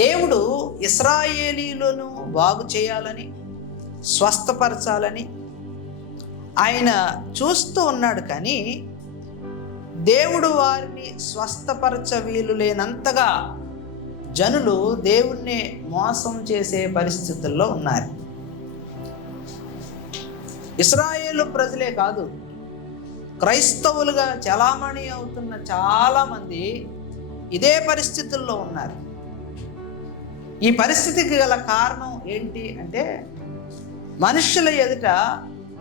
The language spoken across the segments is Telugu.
దేవుడు ఇశ్రాయేలీయులను బాగు చేయాలని, స్వస్థపరచాలని ఆయన చూస్తూ ఉన్నాడు. కానీ దేవుడు వారిని స్వస్థపరచ వీలు లేనంతగా జనులు దేవుణ్ణి మోసం చేసే పరిస్థితుల్లో ఉన్నారు. ఇశ్రాయేలు ప్రజలే కాదు, క్రైస్తవులుగా చలామణి అవుతున్న చాలామంది ఇదే పరిస్థితుల్లో ఉన్నారు. ఈ పరిస్థితికి గల కారణం ఏంటి అంటే, మనుషుల ఎదుట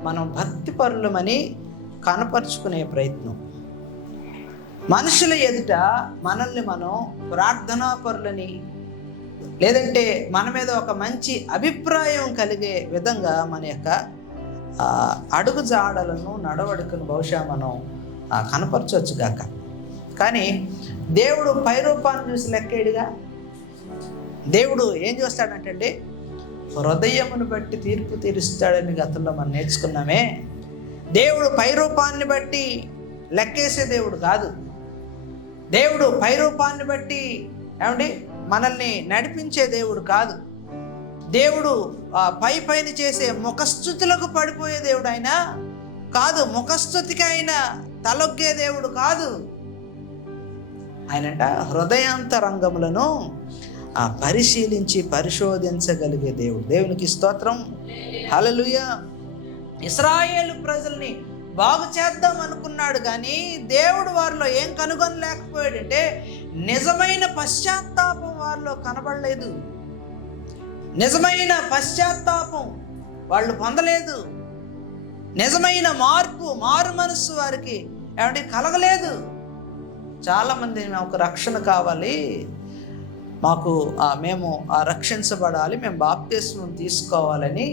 మనం భక్తిపరులమని కనపరుచుకునే ప్రయత్నం, మనుషుల ఎదుట మనల్ని మనం ప్రార్థనాపరులని, లేదంటే మన మీద ఒక మంచి అభిప్రాయం కలిగే విధంగా మన యొక్క అడుగుజాడలను, నడవడికను బహుశా మనం కనపరచవచ్చు గాక. కానీ దేవుడు పైరూపాన్ని చూసి లెక్కేడుగా. దేవుడు ఏం చేస్తాడంటే హృదయమును బట్టి తీర్పు తీరుస్తాడని గతంలో మనం నేర్చుకున్నామే. దేవుడు పైరూపాన్ని బట్టి లెక్కేసే దేవుడు కాదు. దేవుడు పైరూపాన్ని బట్టి మనల్ని నడిపించే దేవుడు కాదు. దేవుడు పైన చేసే ముఖస్థుతులకు పడిపోయే దేవుడు ఆయన కాదు. ముఖస్థుతికి ఆయన తలొగ్గే దేవుడు కాదు. ఆయనంట హృదయాంతరంగములను పరిశీలించి పరిశోధించగలిగే దేవుడు. దేవునికి స్తోత్రం, హల్లెలూయా. ఇశ్రాయేలు ప్రజల్ని బాగు చేద్దాం అనుకున్నాడు, కానీ దేవుడు వారిలో ఏం కనుగొనలేకపోయాడంటే నిజమైన పశ్చాత్తాపం వారిలో కనబడలేదు. నిజమైన పశ్చాత్తాపం వాళ్ళు పొందలేదు. నిజమైన మారు మనస్సు వారికి కలగలేదు. చాలామంది మాకు రక్షణ కావాలి, మేము రక్షించబడాలి, మేము బాప్తిస్మం తీసుకోవాలని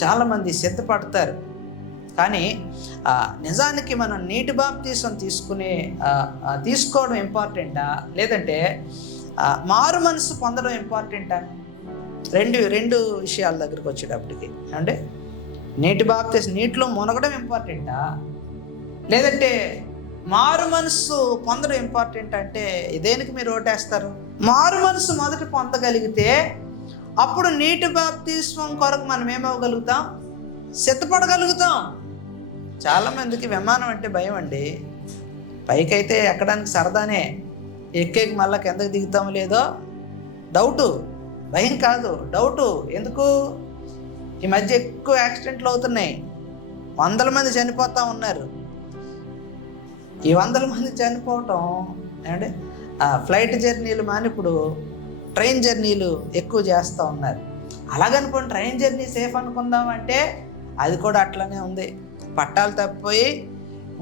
చాలామంది సిద్ధపడతారు. కానీ నిజానికి మనం నీటి బాప్తిస్మం తీసుకోవడం ఇంపార్టెంటా, లేదంటే మారు మనసు పొందడం ఇంపార్టెంటా? రెండు విషయాల దగ్గరికి వచ్చేటప్పటికి అంటే నీటి బాప్తిస్మం, నీటిలో మునగడం ఇంపార్టెంటా, లేదంటే మారు మనసు పొందడం ఇంపార్టెంట్ అంటే దేనికి మీరు ఓటేస్తారు? మారు మనసు మొదట పొందగలిగితే అప్పుడు నీటి బాప్తిస్మం కొరకు మనం ఏమవ్వగలుగుతాం? సిద్ధపడగలుగుతాం. చాలామందికి విమానం అంటే భయం అండి. పైకైతే ఎక్కడానికి సరదానే, ఎక్కేకి మళ్ళీ కిందకి దిగుతాం లేదో డౌటు. భయం కాదు, డౌటు. ఎందుకు? ఈ మధ్య ఎక్కువ యాక్సిడెంట్లు అవుతున్నాయి, 100 మంది చనిపోతూ ఉన్నారు. ఈ 100 మంది చనిపోవటం ఫ్లైట్ జర్నీలు మాని ఇప్పుడు ట్రైన్ జర్నీలు ఎక్కువ చేస్తూ ఉన్నారు. అలాగనుకోండి ట్రైన్ జర్నీ సేఫ్ అనుకుందాం అంటే అది కూడా అట్లనే ఉంది. పట్టాలు తప్పిపోయి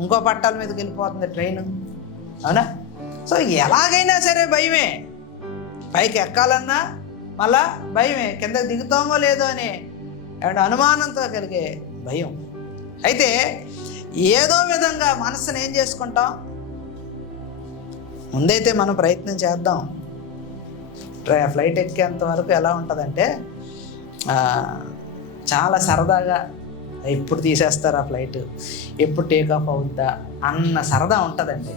ఇంకో పట్టాల మీదకి వెళ్ళిపోతుంది ట్రైన్, అవునా? సో ఎలాగైనా సరే భయమే. పైకి ఎక్కాలన్నా మళ్ళా భయమే, కిందకి దిగుతామో లేదో అని అనుమానంతో కలిగే భయం. అయితే ఏదో విధంగా మనసును ఏం చేసుకుంటాం? ముందైతే మనం ప్రయత్నం చేద్దాం. ఫ్లైట్ ఎక్కేంత వరకు ఎలా ఉంటుందంటే చాలా సరదాగా, ఎప్పుడు తీసేస్తారా ఫ్లైట్, ఎప్పుడు టేకాఫ్ అవుద్దా అన్న సరదా ఉంటుందండి.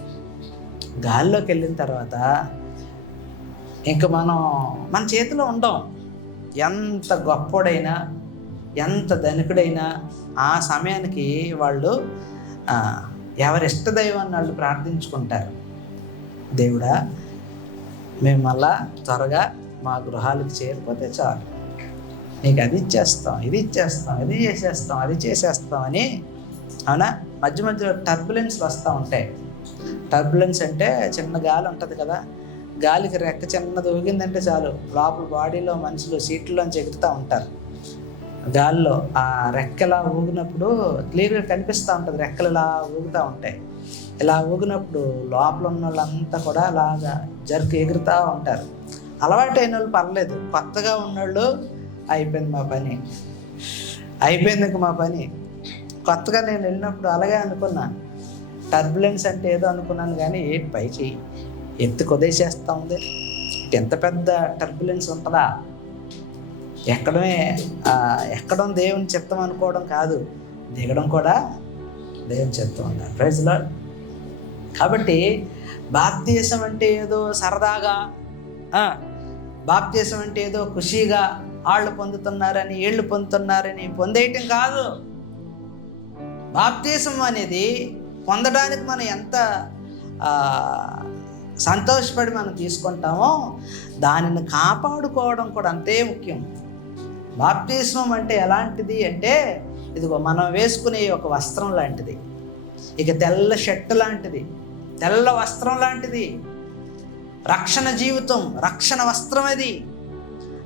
గాల్లోకి వెళ్ళిన తర్వాత ఇంక మన చేతిలో ఉండం. ఎంత గొప్పోడైనా, ఎంత ధనికుడైనా ఆ సమయానికి వాళ్ళు ఎవరి ఇష్టదైవాన్ని వాళ్ళు ప్రార్థించుకుంటారు. దేవుడా, మేము మళ్ళా త్వరగా మా గృహాలకు చేరిపోతే చాలు, నీకు అది ఇచ్చేస్తాం, ఇది ఇచ్చేస్తాం, ఇది చేసేస్తాం, అది చేసేస్తాం అని. అవునా? మధ్య మధ్యలో టర్బులెన్స్ వస్తూ ఉంటాయి. టర్బులెన్స్ అంటే చిన్న గాలి ఉంటుంది కదా, గాలికి రెక్క చిన్నది ఊగిందంటే చాలు లోపల బాడీలో మనుషులు సీట్లోంచి ఎగురుతూ ఉంటారు. గాల్లో ఆ రెక్కలా ఊగినప్పుడు క్లియర్గా కనిపిస్తూ ఉంటుంది, రెక్కలు ఇలా ఊగుతూ ఉంటాయి. ఇలా ఊగినప్పుడు లోపల ఉన్న వాళ్ళంతా కూడా అలాగా ఎగురుతూ ఉంటారు. అలవాటైన వాళ్ళు పర్లేదు, కొత్తగా ఉన్నోళ్ళు అయిపోయింది మా పని, అయిపోయింది ఇంక మా పని. కొత్తగా నేను వెళ్ళినప్పుడు అలాగే అనుకున్నా, టర్బులెన్స్ అంటే ఏదో అనుకున్నాను, కానీ పైకి ఎత్తి కొదేసేస్తూ ఉంది. ఎంత పెద్ద టర్బులెన్స్ ఉంటుందా? ఎక్కడం దేవుని చిత్తం అనుకోవడం కాదు, దిగడం కూడా దేవుని చిత్తం అన్నారు. Praise Lord. కాబట్టి భారతదేశం అంటే ఏదో సరదాగా బాప్తీసం అంటే ఏదో ఖుషీగా వాళ్ళు పొందుతున్నారని వీళ్ళు పొందుతున్నారని పొందేయటం కాదు. బాప్తీసం అనేది పొందడానికి మనం ఎంత సంతోషపడి మనం తీసుకుంటామో దానిని కాపాడుకోవడం కూడా అంతే ముఖ్యం. బాప్తీసం అంటే ఎలాంటిది అంటే ఇదిగో మనం వేసుకునే ఒక వస్త్రం లాంటిది, ఇక తెల్ల షర్ట్ లాంటిది, తెల్ల వస్త్రం లాంటిది. రక్షణ జీవితం, రక్షణ వస్త్రం అది.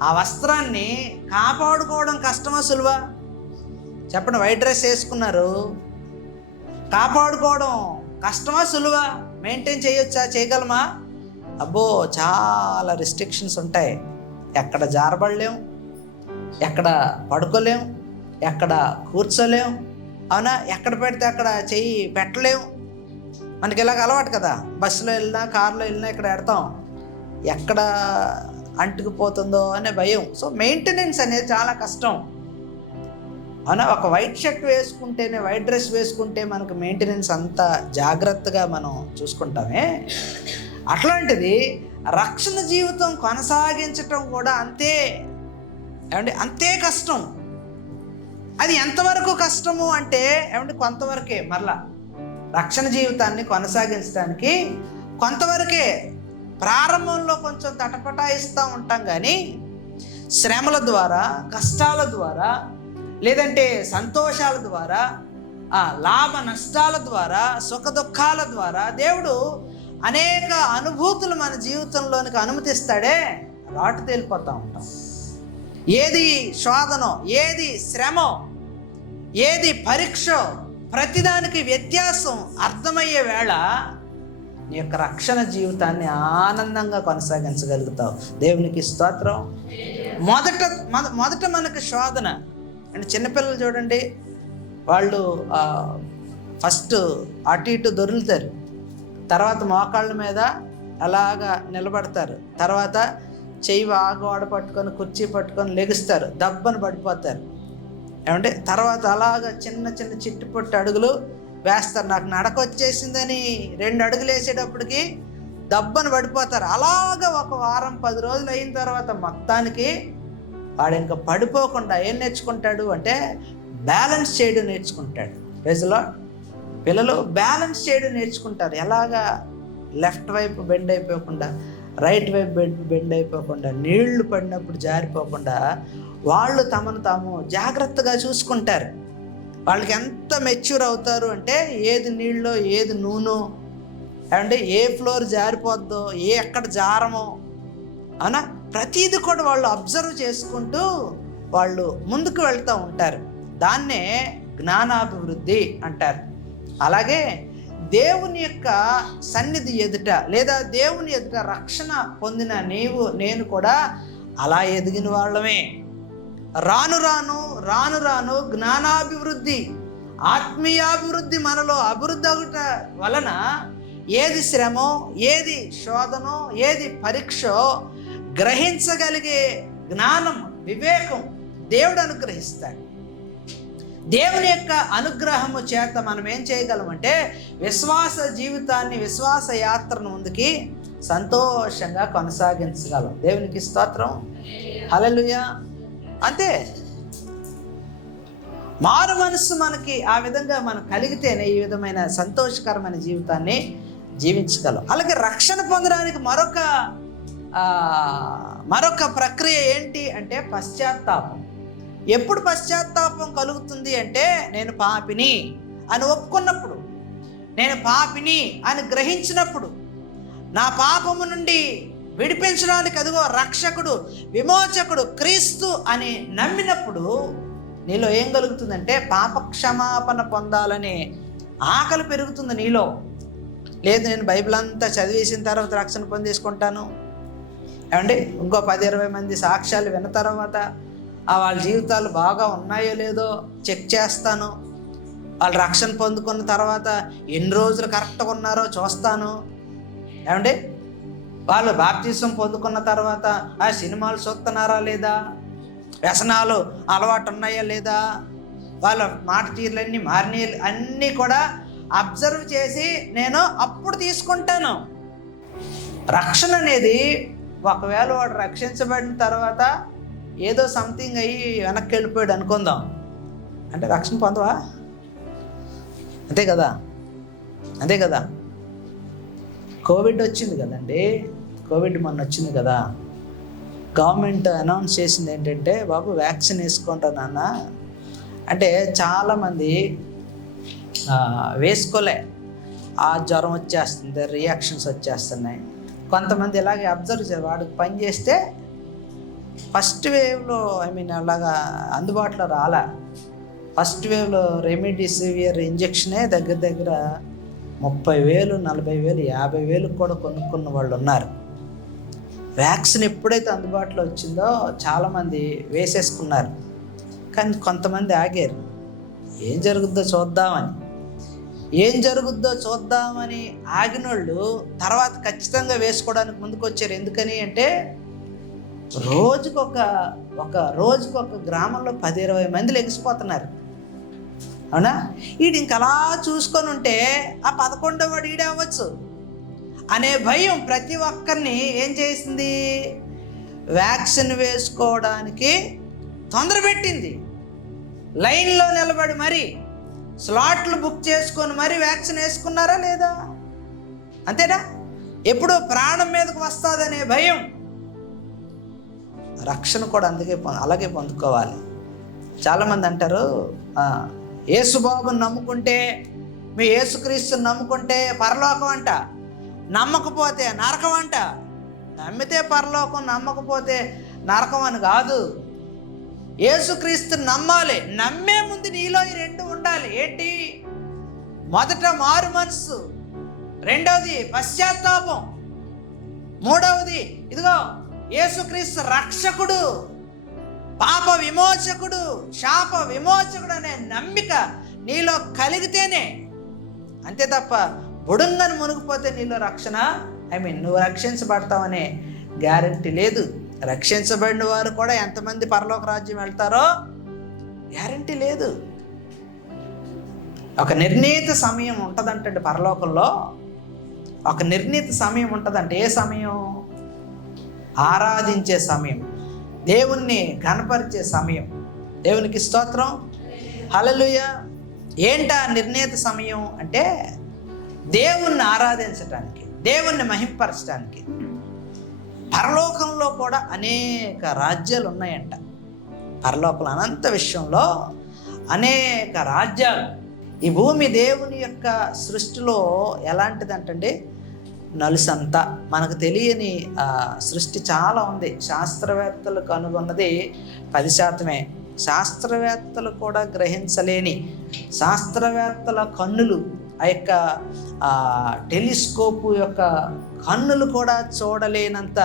ఆ వస్త్రాన్ని కాపాడుకోవడం కష్టమా సులువా చెప్పండి? వైట్ డ్రెస్ వేసుకున్నారు, కాపాడుకోవడం కష్టమా సులువా? మెయింటైన్ చేయొచ్చా, చేయగలమా? అబ్బో చాలా రిస్ట్రిక్షన్స్ ఉంటాయి. ఎక్కడ జారబడలేం, ఎక్కడ పడుకోలేం, ఎక్కడ కూర్చోలేం, అవునా? ఎక్కడ పెడితే అక్కడ చెయ్యి పెట్టలేం. మనకి ఇలాగ అలవాటు కదా, బస్సులో వెళ్ళినా కారులో వెళ్ళినా ఇక్కడ పెడతాం, ఎక్కడ అంటుకుపోతుందో అనే భయం. సో మెయింటెనెన్స్ అనేది చాలా కష్టం, అవునా? ఒక వైట్ షర్ట్ వేసుకుంటేనే, వైట్ డ్రెస్ వేసుకుంటే మనకు మెయింటెనెన్స్ అంత జాగ్రత్తగా మనం చూసుకుంటామే. అట్లాంటిది రక్షణ జీవితం కొనసాగించటం కూడా అంతే ఏమండి, అంతే కష్టం. అది ఎంతవరకు కష్టము అంటే ఏమంటే కొంతవరకే. మరలా రక్షణ జీవితాన్ని కొనసాగించడానికి కొంతవరకే. ప్రారంభంలో కొంచెం తటపటాయిస్తూ ఉంటాం, కానీ శ్రమల ద్వారా, కష్టాల ద్వారా, లేదంటే సంతోషాల ద్వారా, లాభ నష్టాల ద్వారా, సుఖ దుఃఖాల ద్వారా దేవుడు అనేక అనుభూతులు మన జీవితంలోనికి అనుమతిస్తాడే, రాటు తేలిపోతూ ఉంటాం. ఏది శోధనో, ఏది శ్రమో, ఏది పరీక్షో, ప్రతిదానికి వ్యత్యాసం అర్థమయ్యే వేళ నీ యొక్క రక్షణ జీవితాన్ని ఆనందంగా కొనసాగించగలుగుతావు. దేవునికి స్తోత్రం. మొదట మనకు శోధన అంటే చిన్నపిల్లలు చూడండి, వాళ్ళు ఫస్ట్ అటు ఇటు దొరులుతారు, తర్వాత మోకాళ్ళ మీద అలాగా నిలబడతారు, తర్వాత చెయ్యి గోడ పట్టుకొని కుర్చీ పట్టుకొని లెగుస్తారు, దబ్బని పడిపోతారు. ఏమంటే తర్వాత అలాగా చిన్న చిన్న చిట్టు పొట్టు అడుగులు వేస్తారు. నాకు నడక వచ్చేసిందని 2 అడుగులు వేసేటప్పటికి దబ్బని పడిపోతారు. అలాగా ఒక వారం 10 రోజులు అయిన తర్వాత మొత్తానికి వాడు ఇంకా పడిపోకుండా ఏం నేర్చుకుంటాడు అంటే బ్యాలెన్స్ చేయడం నేర్చుకుంటాడు. ప్రజలో పిల్లలు బ్యాలెన్స్ చేయడం నేర్చుకుంటారు. ఎలాగా లెఫ్ట్ వైపు బెండ్ అయిపోకుండా, రైట్ వైపు బెండ్ అయిపోకుండా, నీళ్లు పడినప్పుడు జారిపోకుండా వాళ్ళు తమను తాము జాగ్రత్తగా చూసుకుంటారు. వాళ్ళకి ఎంత మెచ్యూర్ అవుతారు అంటే ఏది నీళ్ళో, ఏది నూనె, అంటే ఏ ఫ్లోర్ జారిపోద్దో, ఎక్కడ జారమో, అవునా, ప్రతిదీ కూడా వాళ్ళు అబ్జర్వ్ చేసుకుంటూ వాళ్ళు ముందుకు వెళ్తూ ఉంటారు. దాన్నే జ్ఞానాభివృద్ధి అంటారు. అలాగే దేవుని యొక్క సన్నిధి ఎదుట, లేదా దేవుని ఎదుట రక్షణ పొందిన నేను కూడా అలా ఎదిగిన వాళ్ళమే. రాను రాను జ్ఞానాభివృద్ధి, ఆత్మీయాభివృద్ధి మనలో అభివృద్ధి అవుట వలన ఏది శ్రమో, ఏది శోధనో, ఏది పరీక్షో గ్రహించగలిగే జ్ఞానం, వివేకం దేవుడు అనుగ్రహిస్తాడు. దేవుని యొక్క అనుగ్రహము చేత మనం ఏం చేయగలమంటే విశ్వాస జీవితాన్ని, విశ్వాస యాత్రను ముందుకి సంతోషంగా కొనసాగించగలం. దేవునికి స్తోత్రం, హల్లెలూయా. అంతే, మారు మనస్సు మనకి ఆ విధంగా మనం కలిగితేనే ఈ విధమైన సంతోషకరమైన జీవితాన్ని జీవించగలం. అలాగే రక్షణ పొందడానికి మరొక ప్రక్రియ ఏంటి అంటే పశ్చాత్తాపం. ఎప్పుడు పశ్చాత్తాపం కలుగుతుంది అంటే నేను పాపిని అని ఒప్పుకున్నప్పుడు, నేను పాపిని అని గ్రహించినప్పుడు, నా పాపము నుండి విడిపించడానికి అదిగో రక్షకుడు, విమోచకుడు క్రీస్తు అని నమ్మినప్పుడు నీలో ఏం కలుగుతుందంటే పాప క్షమాపణ పొందాలనే ఆకలి పెరుగుతుంది నీలో. లేదు నేను బైబిల్ అంతా చదివేసిన తర్వాత రక్షణ పొందేసుకుంటాను, ఏమండి ఇంకో 10-20 మంది సాక్ష్యాలు విన్న తర్వాత వాళ్ళ జీవితాలు బాగా ఉన్నాయో లేదో చెక్ చేస్తాను, వాళ్ళు రక్షణ పొందుకున్న తర్వాత ఎన్ని రోజులు కరెక్ట్గా ఉన్నారో చూస్తాను, ఏమండి వాళ్ళు బాప్తిసం పొందుకున్న తర్వాత ఆ సినిమాలు చూస్తున్నారా లేదా, వ్యసనాలు అలవాటు ఉన్నాయా లేదా, వాళ్ళ మాట తీరులన్నీ మారినాయి, అన్నీ కూడా అబ్జర్వ్ చేసి నేను అప్పుడు తీసుకుంటాను. రక్షణ అనేది ఒకవేళ వాడు రక్షించబడిన తర్వాత ఏదో సంథింగ్ అయ్యి వెనక్కి వెళ్ళిపోయాడు అనుకుందాం, అంటే రక్షణ పొందవా? అంతే కదా, అంతే కదా. కోవిడ్ వచ్చింది కదండి, కోవిడ్ మొన్న వచ్చింది కదా. గవర్నమెంట్ అనౌన్స్ చేసింది ఏంటంటే, బాబు వ్యాక్సిన్ వేసుకుంటా నాన్న అంటే చాలామంది వేసుకోలే, ఆ జ్వరం వచ్చేస్తుంది, రియాక్షన్స్ వచ్చేస్తున్నాయి. కొంతమంది ఇలాగే అబ్జర్వ్ చేయాలి, వాడికి పని చేస్తే ఫస్ట్ వేవ్లో అలాగా అందుబాటులో రాలా. ఫస్ట్ వేవ్లో రెమిడిసివియర్ ఇంజెక్షనే దగ్గర దగ్గర 30,000, 40,000, 50,000 కూడా కొనుక్కున్న వాళ్ళు ఉన్నారు. వ్యాక్సిన్ ఎప్పుడైతే అందుబాటులో వచ్చిందో చాలామంది వేసేసుకున్నారు, కానీ కొంతమంది ఆగారు. ఏం జరుగుద్దో చూద్దామని ఆగిన వాళ్ళు తర్వాత ఖచ్చితంగా వేసుకోవడానికి ముందుకు వచ్చారు. ఎందుకని అంటే రోజుకొక గ్రామంలో 10-20 మంది లెగిసిపోతున్నారు. అవునా? వీడు ఇంకలా చూసుకొని ఉంటే ఆ 11వ వాడు ఈడే అవ్వచ్చు అనే భయం ప్రతి ఒక్కరిని ఏం చేసింది, వ్యాక్సిన్ వేసుకోవడానికి తొందర పెట్టింది. లైన్లో నిలబడి మరి స్లాట్లు బుక్ చేసుకొని మరి వ్యాక్సిన్ వేసుకున్నారా లేదా? అంతేనా? ఎప్పుడో ప్రాణం మీదకు వస్తుందనే భయం. రక్షణ కూడా అలాగే పొందుకోవాలి. చాలామంది అంటారు, యేసుబాబుని నమ్ముకుంటే, మీ యేసుక్రీస్తుని నమ్ముకుంటే పరలోకం అంట, నమ్మకపోతే నరకం అంట. నమ్మితే పరలోకం, నమ్మకపోతే నరకం అని కాదు. యేసుక్రీస్తుని నమ్మాలి. నమ్మే ముందు నీలో ఈ 2 ఉండాలి. ఏంటి? మొదట మారు మనసు, రెండవది పశ్చాత్తాపం, మూడవది ఇదిగో యేసుక్రీస్తు రక్షకుడు, పాప విమోచకుడు, శాప విమోచకుడు అనే నమ్మిక నీలో కలిగితేనే. అంతే తప్ప బుడుంగని మునిగిపోతే నీలో రక్షణ నువ్వు రక్షించబడతావనే గ్యారంటీ లేదు. రక్షించబడిన వారు కూడా ఎంతమంది పరలోక రాజ్యం వెళ్తారో గ్యారంటీ లేదు. ఒక నిర్ణీత సమయం ఉంటుందంటే పరలోకంలో, ఒక నిర్ణీత సమయం ఉంటుందంటే. ఏ సమయం? ఆరాధించే సమయం, దేవుణ్ణి ఘనపరిచే సమయం. దేవునికి స్తోత్రం, హల్లెలూయా. ఏంటా నిర్ణీత సమయం అంటే దేవుణ్ణి ఆరాధించటానికి, దేవుణ్ణి మహింపరచడానికి. పరలోకంలో కూడా అనేక రాజ్యాలు ఉన్నాయంట. పరలోకంలో అనంత విషయంలో అనేక రాజ్యాలు. ఈ భూమి దేవుని యొక్క సృష్టిలో ఎలాంటిదంటండి, నలుసంతా. మనకు తెలియని సృష్టి చాలా ఉంది. శాస్త్రవేత్తలు కనుగొన్నది 10%. శాస్త్రవేత్తలు కూడా గ్రహించలేని, శాస్త్రవేత్తల కన్నులు, ఆ యొక్క టెలిస్కోపు యొక్క కన్నులు కూడా చూడలేనంత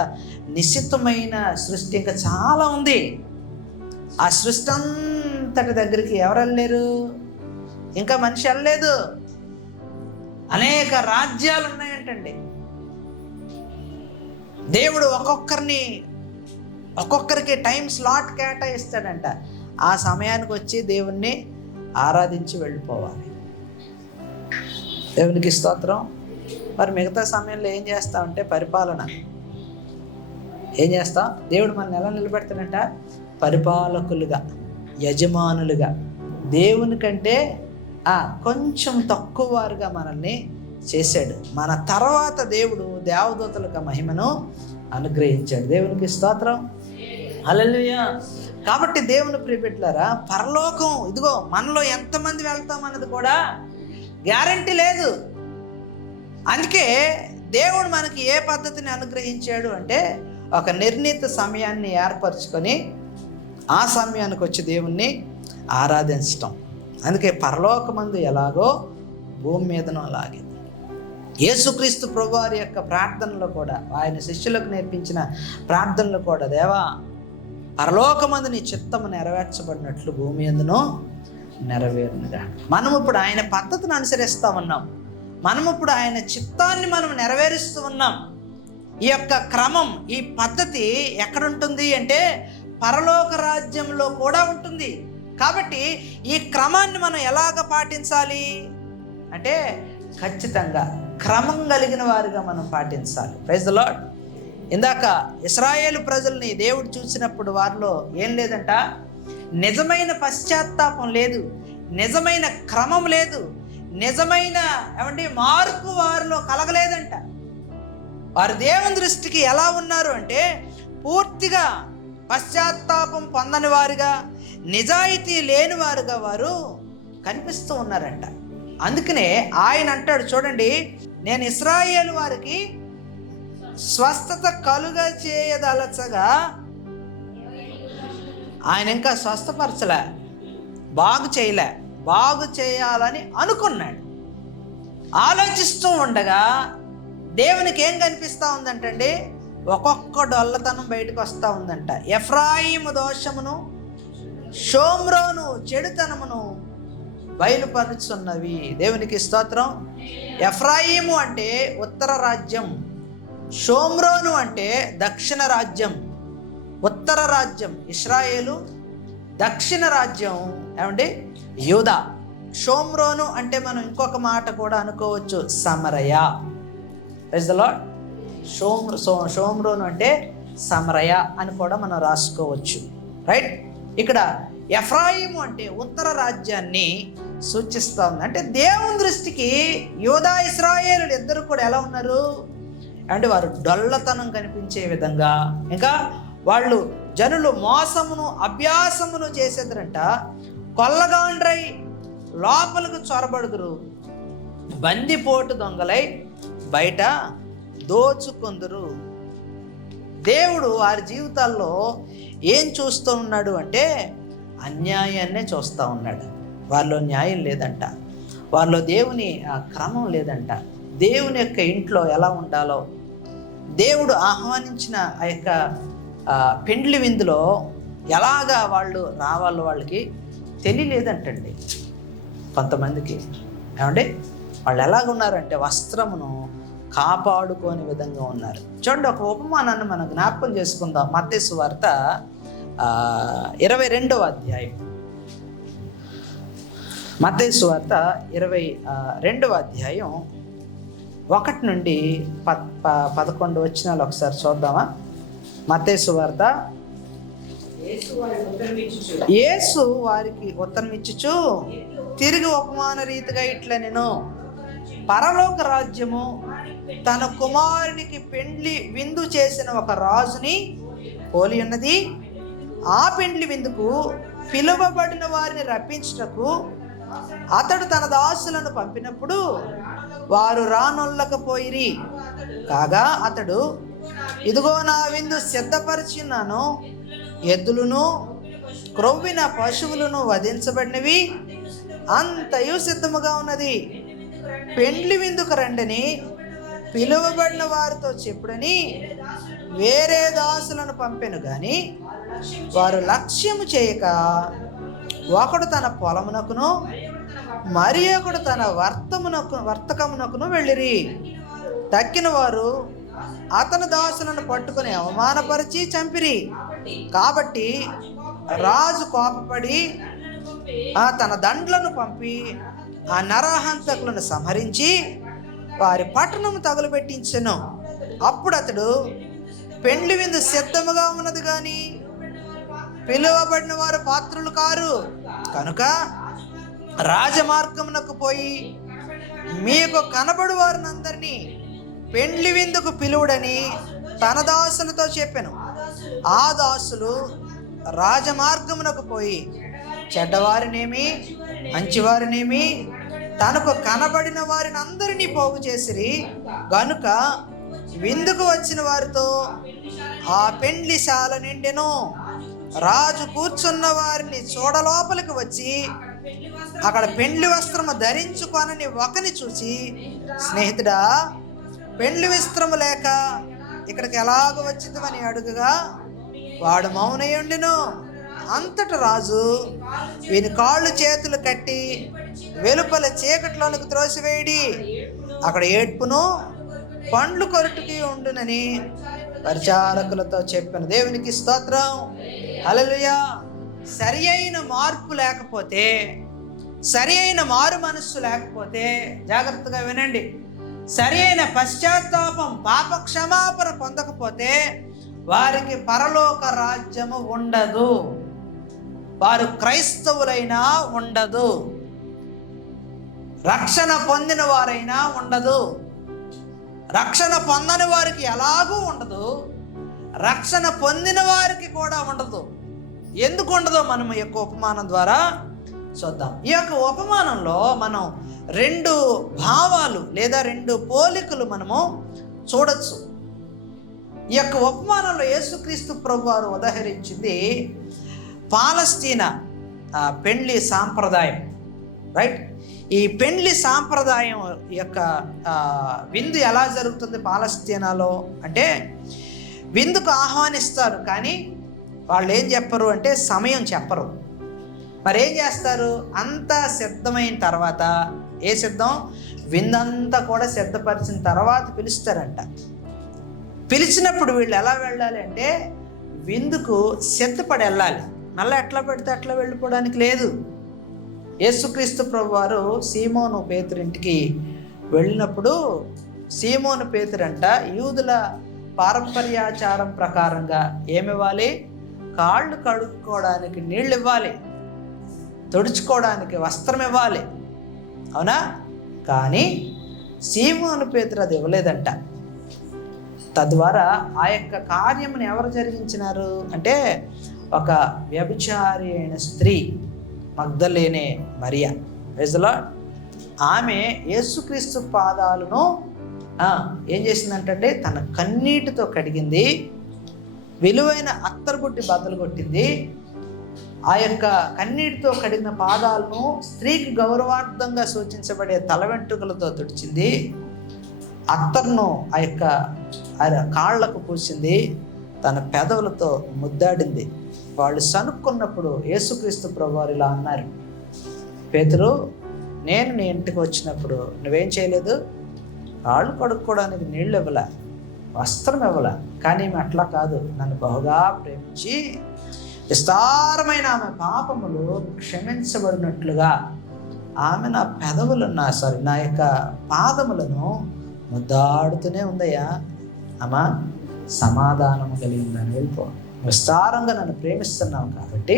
నిశితమైన సృష్టి ఇంకా చాలా ఉంది. ఆ సృష్టి అంతటి దగ్గరికి ఎవరు వెళ్ళలేరు, ఇంకా మనిషి వెళ్ళలేదు. అనేక రాజ్యాలు ఉన్నాయంటండి. దేవుడు ఒక్కొక్కరికి టైం స్లాట్ కేటాయిస్తాడంట. ఆ సమయానికి వచ్చి దేవుణ్ణి ఆరాధించి వెళ్ళిపోవాలి. దేవునికి స్తోత్రం. మరి మిగతా సమయంలో ఏం చేస్తామంటే పరిపాలన. ఏం చేస్తాం? దేవుడు మనల్ని ఎలా నిలబెడతాడంట? పరిపాలకులుగా, యజమానులుగా. దేవుని కంటే కొంచెం తక్కువ వారుగా మనల్ని చేశాడు. మన తర్వాత దేవుడు దేవదూతలకు మహిమను అనుగ్రహించాడు. దేవునికి స్తోత్రం, హల్లెలూయా. కాబట్టి దేవుని ప్రియబిడ్డలారా, పరలోకం ఇదిగో మనలో ఎంతమంది వెళ్తాం అన్నది కూడా గ్యారంటీ లేదు. అందుకే దేవుడు మనకి ఏ పద్ధతిని అనుగ్రహించాడు అంటే ఒక నిర్ణీత సమయాన్ని ఏర్పరచుకొని ఆ సమయానికి వచ్చి దేవుణ్ణి ఆరాధించటం. అందుకే పరలోకమందు ఎలాగో భూమి మీదనో అలాగే. యేసుక్రీస్తు ప్రభువారి యొక్క ప్రార్థనలో కూడా, ఆయన శిష్యులకు నేర్పించిన ప్రార్థనలో కూడా, దేవా పరలోకమందు నీ చిత్తము నెరవేర్చబడినట్లు భూమి యందును నెరవేరునుగా. మనం ఇప్పుడు ఆయన పద్ధతిని అనుసరిస్తూ ఉన్నాం. మనం ఇప్పుడు ఆయన చిత్తాన్ని మనం నెరవేరుస్తూ ఉన్నాం. ఈ యొక్క క్రమం, ఈ పద్ధతి ఎక్కడుంటుంది అంటే పరలోక రాజ్యంలో కూడా ఉంటుంది. కాబట్టి ఈ క్రమాన్ని మనం ఎలాగ పాటించాలి అంటే ఖచ్చితంగా క్రమం కలిగిన వారిగా మనం పాటించాలి. Praise the lord. ఇందాక ఇశ్రాయేలు ప్రజల్ని దేవుడు చూసినప్పుడు వారిలో ఏం లేదంట, నిజమైన పశ్చాత్తాపం లేదు, నిజమైన క్రమం లేదు, నిజమైన మార్పు వారిలో కలగలేదంట. వారు దేవుని దృష్టికి ఎలా ఉన్నారు అంటే పూర్తిగా పశ్చాత్తాపం పొందని వారుగా, నిజాయితీ లేని వారుగా వారు కనిపిస్తూ ఉన్నారంట. అందుకనే ఆయన అంటాడు చూడండి, నేను ఇశ్రాయేలు వారికి స్వస్థత కలుగ చేయదలచగా, ఆయన ఇంకా స్వస్థపరచలే, బాగు చేయాలని అనుకున్నాడు. ఆలోచిస్తూ ఉండగా దేవునికి ఏం కనిపిస్తూ ఉందంటండి, ఒక్కొక్క డొల్లతనం బయటకు వస్తూ ఉందంట. ఎఫ్రాయిము దోషమును, షోమ్రోను చెడుతనమును బయలుపరుచున్నవి. దేవునికి స్తోత్రం. ఎఫ్రాయిము అంటే ఉత్తర రాజ్యం, షోమ్రోను అంటే దక్షిణ రాజ్యం. ఉత్తర రాజ్యం ఇశ్రాయేలు, దక్షిణ రాజ్యం యూదా. షోమ్రోను అంటే మనం ఇంకొక మాట కూడా అనుకోవచ్చు, సమరయ. Praise the lord. షోమ్రోను అంటే సమరయ అని కూడా మనం రాసుకోవచ్చు, రైట్. ఇక్కడ ఎఫ్రాయిము అంటే ఉత్తర రాజ్యాన్ని సూచిస్తూ ఉంది. అంటే దేవుని దృష్టికి యూదా ఇశ్రాయేలు ఇద్దరు కూడా ఎలా ఉన్నారు అంటే వారు డొల్లతనం కనిపించే విధంగా, ఇంకా వాళ్ళు జనులు మోసమును అభ్యాసమును చేసేదరంట, కొల్లగాండ్రై లోపలకు చొరబడుదురు, బందిపోటు దొంగలై బయట దోచుకొందురు. దేవుడు వారి జీవితాల్లో ఏం చూస్తూ ఉన్నాడు అంటే అన్యాయాన్నే చూస్తూ ఉన్నాడు. వారిలో న్యాయం లేదంట, వారిలో దేవుని క్రమం లేదంట. దేవుని యొక్క ఇంట్లో ఎలా ఉండాలో, దేవుడు ఆహ్వానించిన ఆ యొక్క పెండ్లి విందులో ఎలాగా వాళ్ళు రావాలో వాళ్ళకి తెలియలేదంటండి. కొంతమందికి వాళ్ళు ఎలాగున్నారంటే వస్త్రమును కాపాడుకోని విధంగా ఉన్నారు. చూడండి, ఒక ఉపమానాన్ని మనం జ్ఞాపకం చేసుకుందాం. మత్తయి సువార్త 22వ అధ్యాయం. మత్తయి సువార్త 22వ అధ్యాయం 1 నుండి 11 వచనాలు ఒకసారి చూద్దామా. మత్తయి సువార్త. యేసు వారికి ఉత్తరం ఇచ్చుచు తిరిగి ఉపమాన రీతిగా ఇట్లా, నేను పరలోక రాజ్యము తన కుమారునికి పెండ్లి విందు చేసిన ఒక రాజుని పోలి ఉన్నది. ఆ పెండ్లి విందుకు పిలువబడిన వారిని రప్పించుటకు అతడు తన దాసులను పంపినప్పుడు వారు రానొల్లకపోయిరి. కాగా అతడు, ఇదిగో నా విందు సిద్ధపరిచినాను, ఎద్దులను క్రొవ్విన పశువులను వధించబడినవి, అంతయు సిద్ధముగా ఉన్నది. పెండ్లి విందుకు రండని పిలువబడిన వారితో చెప్పుడని వేరే దాసులను పంపెను గాని వారు లక్ష్యము చేయక, ఒకడు తన పొలమునకును మరి ఒకడు తన వర్తకమునకును వెళ్ళిరి. తక్కిన వారు అతని దాసులను పట్టుకుని అవమానపరిచి చంపిరి. కాబట్టి రాజు కోపపడి తన దండ్లను పంపి ఆ నరహంతకులను సంహరించి వారి పట్టణము తగులుబెట్టించెను. అప్పుడు అతడు, పెండ్లి విందు సిద్ధముగా ఉన్నది కానీ పిలువబడిన వారు పాత్రులు కారు, కనుక రాజమార్గమునకు పోయి మీకు కనబడు వారిని అందరినీ పెండ్లి విందుకు పిలువుడని తన దాసులతో చెప్పెను. ఆ దాసులు రాజమార్గమునకు పోయి చెడ్డవారినేమి మంచివారినేమి తనకు కనబడిన వారిని అందరినీ పోగు చేసిరి. గనుక విందుకు వచ్చిన వారితో ఆ పెండ్లి శాల నిండెను. రాజు కూర్చున్న వారిని చూడలోపలికి వచ్చి అక్కడ పెండ్లి వస్త్రము ధరించుకొనని ఒకని చూసి, స్నేహితుడా, పెండ్లి వస్త్రము లేక ఇక్కడికి ఎలాగ వచ్చిందని అడుగుగా వాడు మౌనయుండెను. అంతట రాజు వీని కాళ్ళు చేతులు కట్టి వెలుపల చీకట్లోనికి త్రోసివేయడి, అక్కడ ఏడ్పును పండ్లు కొరటుకి ఉండునని పరిచారకులతో చెప్పాను. దేవునికి స్తోత్రం, హల్లెలూయా. సరి అయిన మార్పు లేకపోతే, సరి అయిన మారు మనస్సు లేకపోతే, జాగ్రత్తగా వినండి, సరి అయిన పశ్చాత్తాపం, పాప క్షమాపణ పొందకపోతే వారికి పరలోక రాజ్యము ఉండదు. వారు క్రైస్తవులైనా ఉండదు, రక్షణ పొందిన వారైనా ఉండదు. రక్షణ పొందని వారికి ఎలాగూ ఉండదు, రక్షణ పొందిన వారికి కూడా ఉండదు. ఎందుకు ఉండదో మనం ఈ యొక్క ఉపమానం ద్వారా చూద్దాం. ఈ యొక్క ఉపమానంలో మనం 2 భావాలు లేదా 2 పోలికలు మనము చూడొచ్చు. ఈ యొక్క ఉపమానంలో యేసుక్రీస్తు ప్రభువారు ఉదహరించింది పాలస్తీనా పెండ్లి సాంప్రదాయం, రైట్? ఈ పెండ్లి సాంప్రదాయం యొక్క విందు ఎలా జరుగుతుంది పాలస్తీనాలో అంటే, విందుకు ఆహ్వానిస్తారు కానీ వాళ్ళు ఏం చెప్పరు అంటే సమయం చెప్పరు. మరి ఏం చేస్తారు? అంతా సిద్ధమైన తర్వాత, ఏ సిద్ధం? విందంతా కూడా సిద్ధపరిచిన తర్వాత పిలుస్తారంట. పిలిచినప్పుడు వీళ్ళు ఎలా వెళ్ళాలి అంటే విందుకు సిద్ధపడి వెళ్ళాలి. మళ్ళీ ఎట్లా పెడితే అట్లా వెళ్ళిపోవడానికి లేదు. యేసుక్రీస్తు ప్రభువారు సీమోను పేతురింటికి వెళ్ళినప్పుడు సీమోను పేతురంట యూదుల పారంపర్యాచారం ప్రకారంగా ఏమివ్వాలి? కాళ్ళు కడుక్కోవడానికి నీళ్ళు ఇవ్వాలి, తుడుచుకోవడానికి వస్త్రం ఇవ్వాలి, అవునా? కానీ సీమోను పేతురు అది ఇవ్వలేదంట. తద్వారా ఆ యొక్క కార్యమును ఎవరు జరిగించినారు అంటే ఒక వ్యభిచారి అయిన స్త్రీ, మగ్దలేనే మరియా, ప్రైజ్ ఆమె యేసుక్రీస్తు పాదాలను ఏం చేసిందంటే తన కన్నీటితో కడిగింది, విలువైన అత్తరుబుట్టి బద్దలు కొట్టింది. ఆ యొక్క కన్నీటితో కడిగిన పాదాలను స్త్రీకి గౌరవార్థంగా సూచించబడే తల వెంట్రుకలతో తుడిచింది, అత్తర్ను ఆ యొక్క కాళ్లకు పూసింది, తన పెదవులతో ముద్దాడింది. వాళ్ళు సనుక్కున్నప్పుడు యేసుక్రీస్తు ప్రభువారు ఇలా అన్నారు, పేతురు, నేను నీ ఇంటికి వచ్చినప్పుడు నువ్వేం చేయలేదు? కాళ్ళు కడుక్కోవడానికి నీళ్ళు ఇవ్వలే, వస్త్రం ఇవ్వలే. కానీ ఈమె అట్లా కాదు, నన్ను బహుగా ప్రేమించి విస్తారమైన ఆమె పాపములు క్షమించబడినట్లుగా ఆమె నా నా యొక్క పాదములను ముద్దాడుతూనే ఉందయ్యా. అమ్మా, సమాధానం కలిగిందని వెళ్ళిపో. విస్తారంగా నన్ను ప్రేమిస్తున్నావు కాబట్టి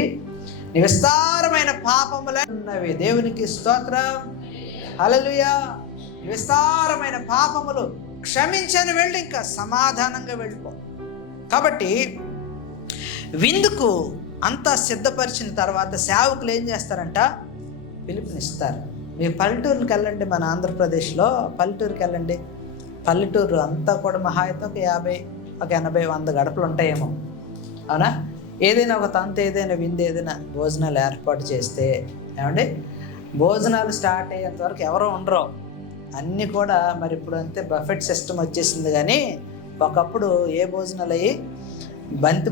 నీ విస్తారమైన పాపములే ఉన్నవి. దేవునికి స్తోత్రం, హల్లెలూయా. విస్తారమైన పాపములు క్షమించని వెళ్ళి ఇంకా సమాధానంగా వెళ్ళిపో. కాబట్టి విందుకు అంతా సిద్ధపరిచిన తర్వాత సేవకులు ఏం చేస్తారంట? పిలుపునిస్తారు. మీరు పల్లెటూరుకి వెళ్ళండి, మన ఆంధ్రప్రదేశ్లో పల్లెటూరుకి వెళ్ళండి. పల్లెటూరు అంతా కూడా మహా అయితే ఒక 50, 80, 100 గడపలు ఉంటాయేమో, అవునా? ఏదైనా ఒక తంతు, ఏదైనా విందు, ఏదైనా భోజనాలు ఏర్పాటు చేస్తే ఏమండి, భోజనాలు స్టార్ట్ అయ్యేంత వరకు ఎవరో ఉండరు. అన్నీ కూడా మరి ఇప్పుడు అంతే బఫెట్ సిస్టమ్ వచ్చేసింది. కానీ ఒకప్పుడు ఏ భోజనాలు అయ్యి? బంతి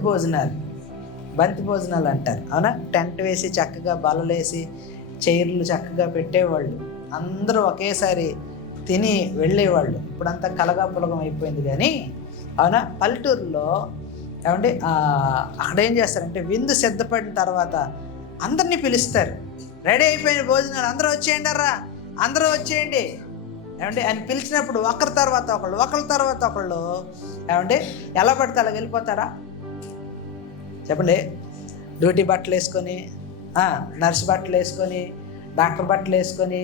భోజనాలు అంటారు, అవునా? టెంట్ వేసి చక్కగా బలలేసి చైర్లు చక్కగా పెట్టేవాళ్ళు, అందరూ ఒకేసారి తిని వెళ్ళేవాళ్ళు. ఇప్పుడంతా కలగా పులగం అయిపోయింది. కానీ అవునా, పల్లెటూరులో ఏమంటే అక్కడ ఏం చేస్తారంటే విందు సిద్ధపడిన తర్వాత అందరినీ పిలుస్తారు. రెడీ అయిపోయిన భోజనాలు అందరూ వచ్చేయండి, అందరూ వచ్చేయండి ఏమంటే అని పిలిచినప్పుడు ఒకరి తర్వాత ఒకళ్ళు ఏమంటే ఎలా పడితే అలా వెళ్ళిపోతారా? చెప్పండి. డ్యూటీ బట్టలు వేసుకొని, నర్సు బట్టలు వేసుకొని, డాక్టర్ బట్టలు వేసుకొని,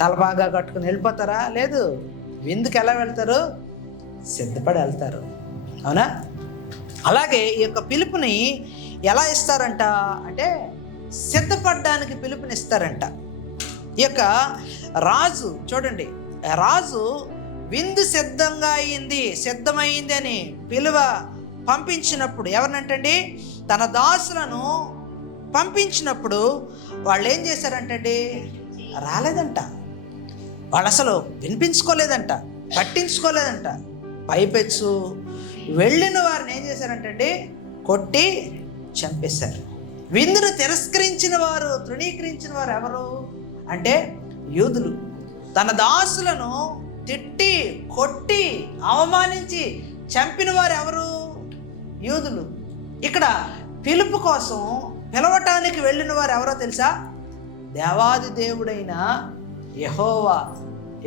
తలబాగా కట్టుకొని వెళ్ళిపోతారా? లేదు. విందుకు ఎలా వెళ్తారు? సిద్ధపడి వెళ్తారు, అవునా? అలాగే ఈ యొక్క పిలుపుని ఎలా ఇస్తారంట అంటే సిద్ధపడడానికి పిలుపునిస్తారంట. ఈ యొక్క రాజు చూడండి, రాజు విందు సిద్ధమైంది అని పంపించినప్పుడు ఎవరినంటండి? తన దాసులను పంపించినప్పుడు వాళ్ళు ఏం చేశారంటండి? రాలేదంట. వాళ్ళు అసలు వినిపించుకోలేదంట, పట్టించుకోలేదంట. పైపెచ్చు వెళ్ళిన వారిని ఏం చేశారంటండి? కొట్టి చంపేశారు. విందును తృణీకరించిన వారు ఎవరు అంటే యూదులు. తన దాసులను తిట్టి, కొట్టి, అవమానించి చంపిన వారు ఎవరు? యూదులు. ఇక్కడ పిలుపు కోసం పిలవటానికి వెళ్ళిన వారు ఎవరో తెలుసా? దేవాది దేవుడైన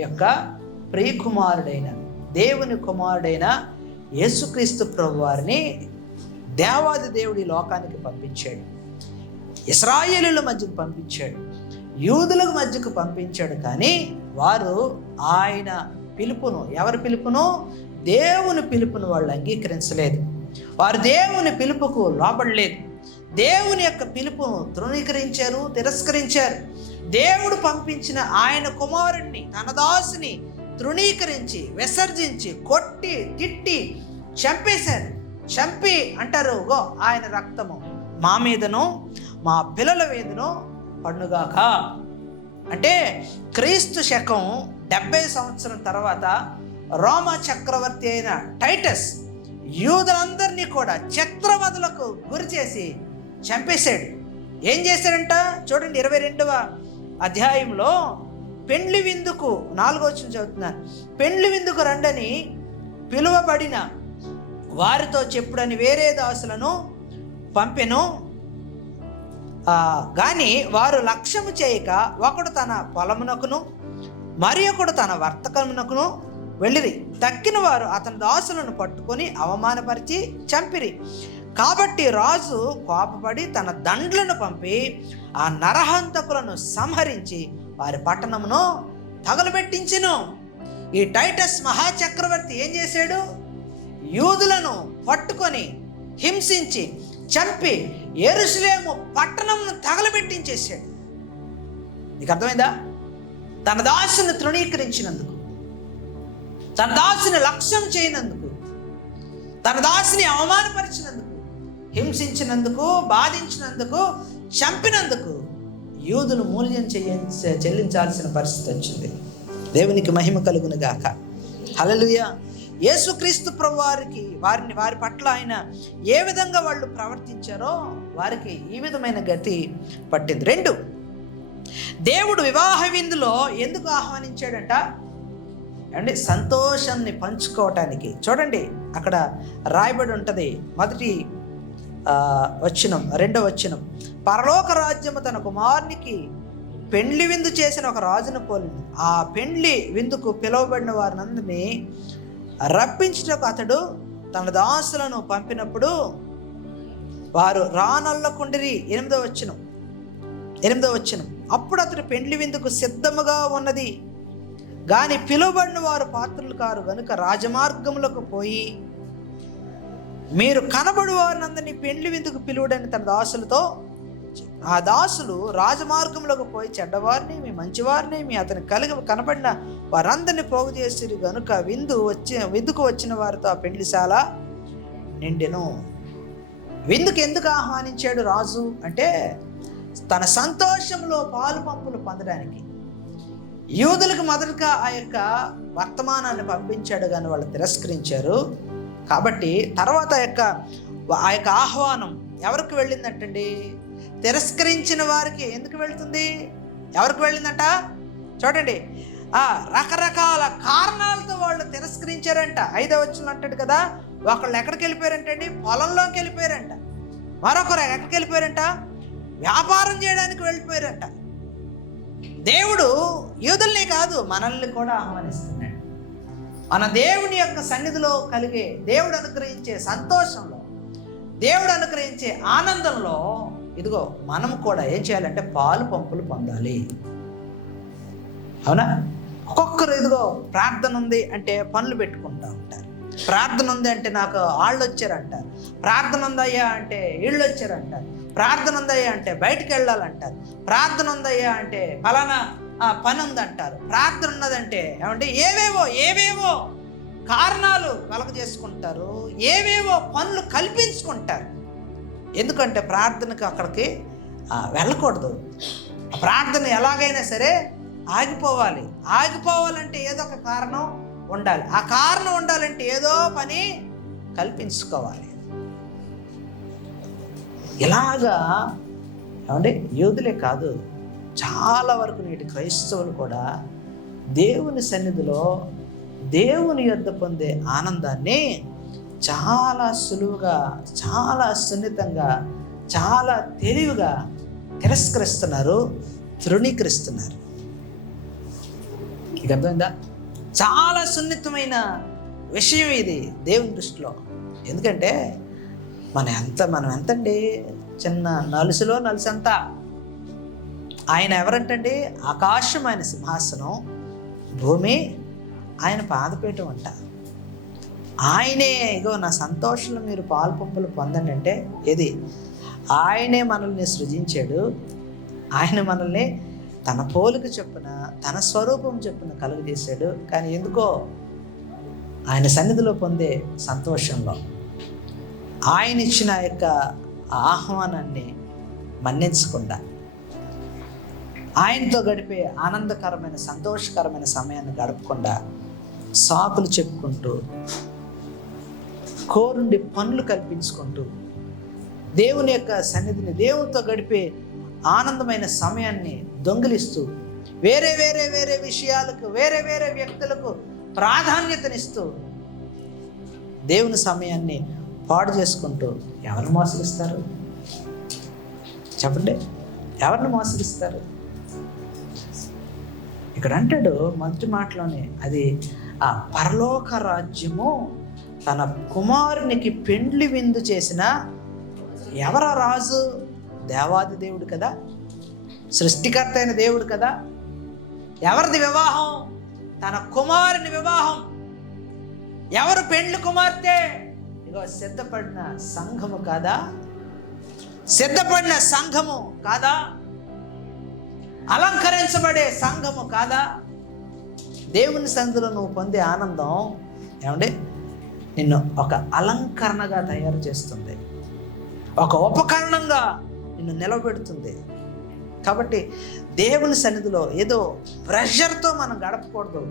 యొక్క ప్రియకుమారుడైన దేవుని కుమారుడైన యేసుక్రీస్తు ప్రభువారిని దేవాది దేవుడి లోకానికి పంపించాడు. ఇశ్రాయేలీయుల మధ్యకు పంపించాడు, యూదులకు మధ్యకు పంపించాడు. కానీ వారు ఆయన పిలుపును, ఎవరి పిలుపును? దేవుని పిలుపును వాళ్ళు అంగీకరించలేదు. వారు దేవుని పిలుపుకు లోబడలేదు. దేవుని యొక్క పిలుపును తృణీకరించారు, తిరస్కరించారు. దేవుడు పంపించిన ఆయన కుమారుణ్ణి, తన దాసుని తృణీకరించి, విసర్జించి, కొట్టి, తిట్టి చంపేశారు. చంపి అంటారు, గో ఆయన రక్తము మా మీదను మా పిల్లల మీదను పన్నుగాక. అంటే క్రీస్తు శకం 70 సంవత్సరం తర్వాత రోమా చక్రవర్తి అయిన టైటస్ యూదులందరినీ కూడా చిత్రవధలకు గురి చేసి చంపేశాడు. ఏం చేశాడంట చూడండి, 22వ అధ్యాయంలో పెండ్లి విందుకు 4వ వచనం చదువుతున్నాను. పెండ్లి విందుకు రండని పిలువబడిన వారితో చెప్పుడని వేరే దాసులను పంపెను. కానీ వారు లక్ష్యము చేయక ఒకడు తన పొలమునకును మరి ఒకడు తన వర్తకమునకును వెళ్ళిరి. తక్కిన వారు అతని దాసులను పట్టుకొని అవమానపరిచి చంపిరి. కాబట్టి రాజు కోపపడి తన దండ్లను పంపి ఆ నరహంతకులను సంహరించి వారి పట్టణమును తగలబెట్టించెను. ఈ టైటస్ మహాచక్రవర్తి ఏం చేశాడు? యూదులను పట్టుకొని హింసించి చంపి యెరూషలేము పట్టణమును తగలబెట్టించేశాడు. నీకు అర్థమైందా? తన దాసుని తృణీకరించినందుకు, తన దాసుని లక్ష్యం చేయనందుకు, తన దాసుని అవమానపరిచినందుకు, హింసించినందుకు, బాధించినందుకు, చంపినందుకు యూదులు మూల్యం చెల్లించాల్సిన పరిస్థితి వచ్చింది. దేవునికి మహిమ కలుగును గాక. హల్లెలూయా. యేసుక్రీస్తు ప్రభు వారి పట్ల ఆయన ఏ విధంగా వాళ్ళు ప్రవర్తించారో వారికి ఈ విధమైన గతి పట్టింది. 2, దేవుడు వివాహ విందులో ఎందుకు ఆహ్వానించాడంట అంటే సంతోషాన్ని పంచుకోవటానికి. చూడండి అక్కడ రాయబడి ఉంటుంది, మొదటి వచనం, 2వ వచనం. పరలోక రాజ్యము తన కుమారునికి పెండ్లి విందు చేసిన ఒక రాజును పోలింది. ఆ పెండ్లి విందుకు పిలువబడిన వారినందరినీ రప్పించుటకు అతడు తన దాసులను పంపినప్పుడు వారు రానొల్లకుండిరి. 8వ వచనం. అప్పుడు అతడు పెండ్లి విందుకు సిద్ధముగా ఉన్నది గాని పిలువబడిన వారు పాత్రులు కారు గనుక రాజమార్గములకు పోయి మీరు కనబడు వారినందరినీ పెండ్లి విందుకు పిలువడని తన దాసులతో. ఆ దాసులు రాజమార్గములకు పోయి చెడ్డవారిని మీ మంచివారిని మీ అతని కనబడిన వారందరినీ పోగు చేసిరి గనుక విందుకు వచ్చిన వారితో ఆ పెండ్లిశాల నిండెను. విందుకు ఎందుకు ఆహ్వానించాడు రాజు అంటే తన సంతోషంలో పాలు పంపులు పొందడానికి. యూదులకు మొదటగా ఆ యొక్క వర్తమానాన్ని పంపించాడు కానీ వాళ్ళు తిరస్కరించారు. కాబట్టి తర్వాత ఆ యొక్క ఆహ్వానం ఎవరికి వెళ్ళిందంటండి? తిరస్కరించిన వారికి. ఎందుకు వెళ్తుంది? ఎవరికి వెళ్ళిందంట చూడండి, రకరకాల కారణాలతో వాళ్ళు తిరస్కరించారంట. 5వ వచనం అంటాడు కదా, ఒకళ్ళు ఎక్కడికి వెళ్ళిపోయారంటండి? పొలంలోకి వెళ్ళిపోయారంట. మరొకరు ఎక్కడికి వెళ్ళిపోయారంట? వ్యాపారం చేయడానికి వెళ్ళిపోయారంట. దేవుడు యూదుల్ని కాదు మనల్ని కూడా ఆహ్వానిస్తున్నాడు. మన దేవుని యొక్క సన్నిధిలో కలిగే, దేవుడు అనుగ్రహించే సంతోషంలో, దేవుడు అనుగ్రహించే ఆనందంలో ఇదిగో మనం కూడా ఏం చేయాలంటే పాలు పంపులు పొందాలి. అవునా? ఒక్కొక్కరు ఇదిగో ప్రార్థన ఉంది అంటే పనులు పెట్టుకుంటూ ఉంటారు. ప్రార్థన ఉంది అంటే నాకు వాళ్ళు వచ్చారంటారు. ప్రార్థన ఉందయ్యా అంటే వీళ్ళు వచ్చారంటారు. ప్రార్థన ఉందయ్యా అంటే బయటికి వెళ్ళాలంటారు. ప్రార్థన ఉందయ్యా అంటే ఫలానా పని ఉందంటారు. ప్రార్థన ఉన్నదంటే ఏమంటే ఏవేవో కారణాలు కలగజేసుకుంటారు, ఏవేవో పనులు కల్పించుకుంటారు. ఎందుకంటే ప్రార్థనకు అక్కడికి వెళ్ళకూడదు. ప్రార్థన ఎలాగైనా సరే ఆగిపోవాలంటే ఏదో ఒక కారణం ఉండాలి. ఆ కారణం ఉండాలంటే ఏదో పని కల్పించుకోవాలి. ఇలాగా ఏమంటే యూదులే కాదు, చాలా వరకు నేటి క్రైస్తవులు కూడా దేవుని సన్నిధిలో దేవుని యొద్ద పొందే ఆనందాన్ని చాలా సులువుగా, చాలా సున్నితంగా, చాలా తెలివిగా తిరస్కరిస్తున్నారు, తృణీకరిస్తున్నారు. నీకు అర్థమైందా? చాలా సున్నితమైన విషయం ఇది దేవుని దృష్టిలో. ఎందుకంటే మనం ఎంతండి, చిన్న నలుసులో నలుసంతా. ఆయన ఎవరంటండి? ఆకాశం ఆయన సింహాసనం, భూమి ఆయన పాదపీఠం అంట. ఆయనే ఇగో నా సంతోషంలో మీరు పాలు పంపులు పొందండి అంటే ఏది? ఆయనే మనల్ని సృజించాడు. ఆయన మనల్ని తన పోలిక చొప్పున, తన స్వరూపం చొప్పున కలుగజేశాడు. కానీ ఎందుకో ఆయన సన్నిధిలో పొందే సంతోషంలో, ఆయన ఇచ్చిన యొక్క ఆహ్వానాన్ని మన్నించకుండా, ఆయనతో గడిపే ఆనందకరమైన సంతోషకరమైన సమయాన్ని గడపకుండా సాకులు చెప్పుకుంటూ, కోరుండి పనులు కల్పించుకుంటూ, దేవుని యొక్క సన్నిధిని, దేవునితో గడిపే ఆనందమైన సమయాన్ని దొంగిలిస్తూ, వేరే వేరే వేరే విషయాలకు, వేరే వేరే వ్యక్తులకు ప్రాధాన్యతనిస్తూ దేవుని సమయాన్ని పాడు చేసుకుంటూ ఎవరిని మోసగిస్తారు? చెప్పండి, ఎవరిని మోసగిస్తారు? ఇక్కడ అంటాడు మొదటి మాటలోనే, అది ఆ పరలోక రాజ్యము తన కుమారునికి పెండ్లి విందు చేసిన ఎవర రాజు? దేవాది దేవుడు కదా, సృష్టికర్త అయిన దేవుడు కదా. ఎవరిది వివాహం? తన కుమారుని వివాహం. ఎవరు పెండ్లి కుమార్తె? ఇగో సిద్ధపడిన సంఘము కాదా? సిద్ధపడిన సంఘము కాదా? అలంకరించబడే సంఘము కాదా? దేవుని సన్నిధిలో నువ్వు పొందే ఆనందం ఏమండి నిన్ను ఒక అలంకరణగా తయారు చేస్తుంది, ఒక ఉపకరణంగా నిన్ను నిలబెడుతుంది. కాబట్టి దేవుని సన్నిధిలో ఏదో ప్రెషర్తో మనం గడపకూడదు.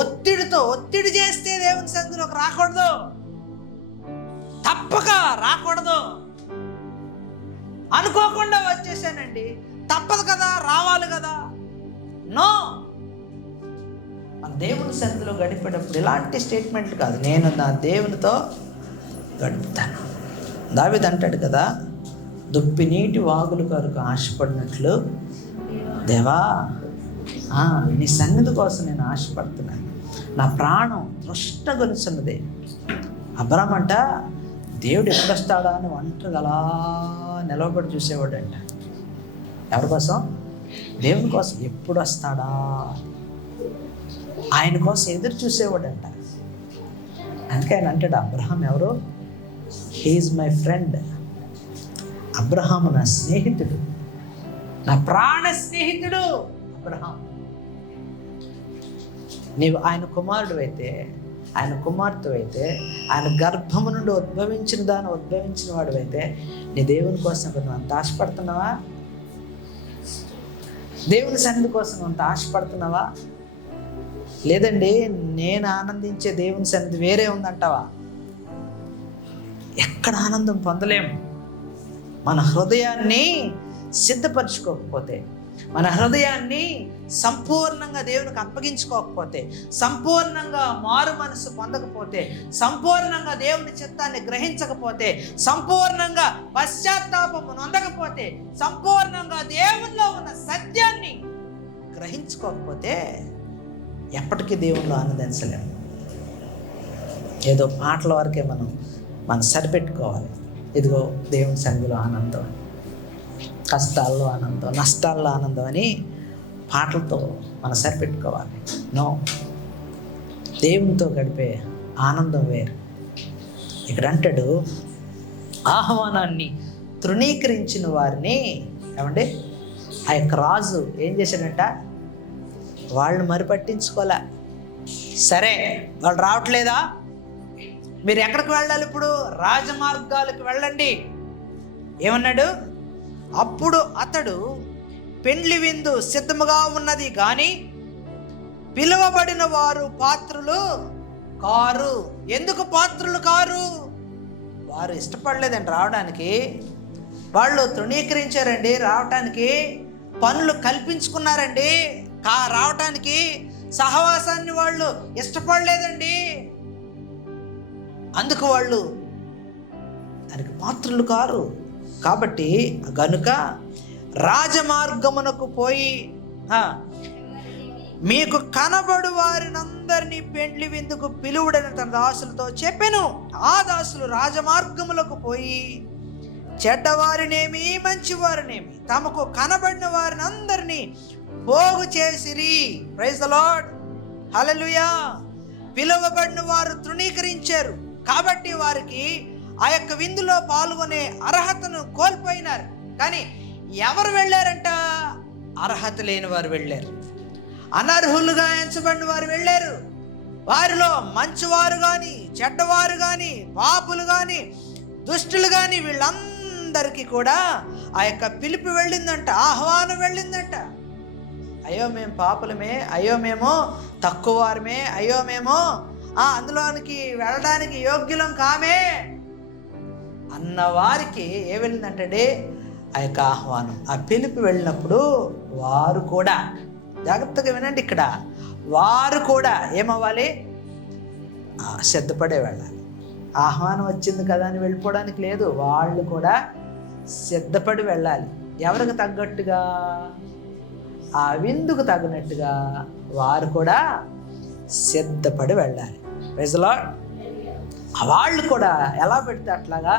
ఒత్తిడి చేస్తే దేవుని సన్నిధిలోకి రాకూడదు, తప్పక రాకూడదు. అనుకోకుండా వచ్చేసానండి, తప్పదు కదా, రావాలి కదా. నో, మన దేవుని సన్నిధిలో గడిపేటప్పుడు ఇలాంటి స్టేట్మెంట్ కాదు, నేను నా దేవునితో గడుపుతాను. దావీదు అంటాడు కదా, దుప్పి నీటి వాగుల కొరకు ఆశపడినట్లు దేవా నీ సన్నిధి కోసం నేను ఆశపడుతున్నాను, నా ప్రాణం తృష్ణగొలుచున్నది. అబ్రాహాము అంట దేవుడు ఎప్పుడు వస్తాడా అని ఒంటరిగా అలా నిలవబడి చూసేవాడు అంట. ఎవరి కోసం? దేవుని కోసం. ఎప్పుడు వస్తాడా, ఆయన కోసం ఎదురు చూసేవాడంట. అందుకే ఆయన అంటాడు, అబ్రహాం ఎవరు? He's my friend. అబ్రహాము నా స్నేహితుడు, నా ప్రాణ స్నేహితుడు అబ్రహాం. నీవు ఆయన కుమారుడు అయితే, ఆయన కుమార్తె అయితే, ఆయన గర్భము నుండి ఉద్భవించిన వాడు అయితే, నీ దేవుని కోసం నువ్వు అంత ఆశపడుతున్నావా? దేవుని సన్నిధి కోసం నువ్వు అంత ఆశపడుతున్నావా? లేదండి నేను ఆనందించే దేవుని సన్నిధి వేరే ఉందంటావా? ఎక్కడ ఆనందం పొందలేము. మన హృదయాన్ని సిద్ధపరచుకోకపోతే, మన హృదయాన్ని సంపూర్ణంగా దేవునికి అప్పగించుకోకపోతే, సంపూర్ణంగా మారు మనసు పొందకపోతే, సంపూర్ణంగా దేవుని చిత్తాన్ని గ్రహించకపోతే, సంపూర్ణంగా పశ్చాత్తాపము నొందకపోతే, సంపూర్ణంగా దేవునిలో ఉన్న సత్యాన్ని గ్రహించుకోకపోతే ఎప్పటికీ దేవునిలో ఆనందించలేము. ఏదో పాటల వరకే మనం సరిపెట్టుకోవాలి. ఇదిగో దేవుని సన్నిధిలో ఆనందం, కష్టాల్లో ఆనందం, నష్టాల్లో ఆనందం అని పాటలతో మనం సరిపెట్టుకోవాలి. నో, దేవునితో గడిపే ఆనందం వేరు. ఇక్కడ అంటాడు, ఆహ్వానాన్ని తృణీకరించిన వారిని ఏమంటే ఆ యొక్క రాజు ఏం చేశాడంట? వాళ్ళని మరి పట్టించుకోలే. సరే వాళ్ళు రావట్లేదా, మీరు ఎక్కడికి వెళ్ళాలి? ఇప్పుడు రాజమార్గాలకు వెళ్ళండి. ఏమన్నాడు? అప్పుడు అతడు పెండ్లి విందు సిద్ధముగా ఉన్నది కానీ పిలువబడిన వారు పాత్రులు కారు. ఎందుకు పాత్రులు కారు? వారు ఇష్టపడలేదండి రావడానికి, వాళ్ళు తృణీకరించారండి రావటానికి, పనులు కల్పించుకున్నారండి రావటానికి, సహవాసాన్ని వాళ్ళు ఇష్టపడలేదండి. అందుకు వాళ్ళు దానికి పాత్రులు కారు. కాబట్టి గనుక రాజమార్గమునకు పోయి మీకు కనబడు వారినందరినీ పెండ్లి విందుకు పిలువుడని తన దాసులతో చెప్పెను. ఆ దాసులు రాజమార్గములకు పోయి చెడ్డవారినేమి మంచివారినేమి తమకు కనబడిన వారిని అందరినీ పోగు చేసిరి. ప్రైజ్ ద లార్డ్, హల్లెలూయా. పిలువబడిన వారు తృణీకరించారు కాబట్టి వారికి ఆ యొక్క విందులో పాల్గొనే అర్హతను కోల్పోయినారు. కానీ ఎవరు వెళ్ళారంట? అర్హత లేని వారు వెళ్ళారు, అనర్హులుగా ఎంచబడిన వారు వెళ్ళారు. వారిలో మంచివారు కానీ, చెడ్డవారు కానీ, పాపులు కానీ, దుష్టులు కానీ, వీళ్ళందరికీ కూడా ఆ యొక్క పిలుపు వెళ్ళిందంట, ఆహ్వానం వెళ్ళిందంట. అయ్యో మేము పాపులమే, అయ్యో మేము తక్కువ వారమే, అయ్యో మేము అందులోనికి వెళ్ళడానికి యోగ్యులం కామే అన్న వారికి ఏ వెళ్ళిందంటే ఆ యొక్క ఆహ్వానం, ఆ పిలుపు వెళ్ళినప్పుడు వారు కూడా, జాగ్రత్తగా వినండి, ఇక్కడ వారు కూడా ఏమవ్వాలి? సిద్ధపడే వెళ్ళాలి. ఆహ్వానం వచ్చింది కదా అని వెళ్ళిపోవడానికి లేదు, వాళ్ళు కూడా సిద్ధపడి వెళ్ళాలి. ఎవరికి తగ్గట్టుగా? ఆ విందుకు తగినట్టుగా వారు కూడా సిద్ధపడి వెళ్ళాలి. Praise the lord. వాళ్ళు కూడా ఎలా పెడితే అట్లాగా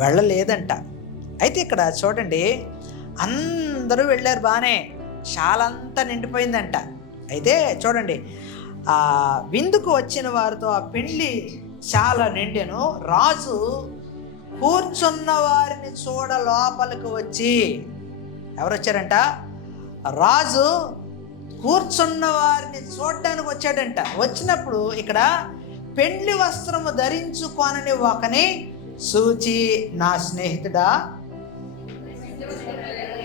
వెళ్ళలేదంట. అయితే ఇక్కడ చూడండి, అందరూ వెళ్ళారు బాగానే, శాలంతా నిండిపోయిందంట. అయితే చూడండి, ఆ విందుకు వచ్చిన వారితో ఆ పెండ్లి చాలా నిండెను. రాజు కూర్చున్న వారిని చూడ లోపలికి వచ్చి, ఎవరు వచ్చారంట? రాజు కూర్చున్న వారిని చూడడానికి వచ్చాడంట. వచ్చినప్పుడు ఇక్కడ పెండ్లి వస్త్రము ధరించుకొనని ఒకని సూచి, నా స్నేహితుడా,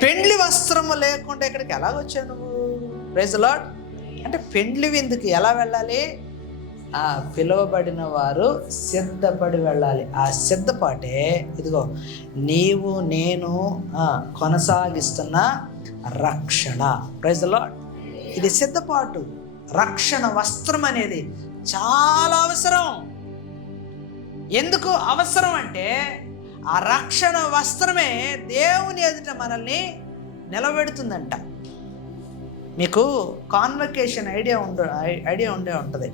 పెండ్లి వస్త్రము లేకుండా ఇక్కడికి ఎలాగొచ్చావు నువ్వు? Praise the lord. అంటే పెండ్లి విందుకి ఎలా వెళ్ళాలి? ఆ పిలువబడిన వారు సిద్ధపడి వెళ్ళాలి. ఆ సిద్ధపాటే ఇదిగో నీవు నేను కొనసాగిస్తున్న రక్షణ. Praise the lord. ఇది సిద్ధపాటు. రక్షణ వస్త్రం అనేది చాలా అవసరం. ఎందుకు అవసరం అంటే ఆ రక్షణ వస్త్రమే దేవుని ఎదుట మనల్ని నిలబెడుతుందంట. మీకు కాన్వకేషన్ ఐడియా ఉండే ఉంటుంది.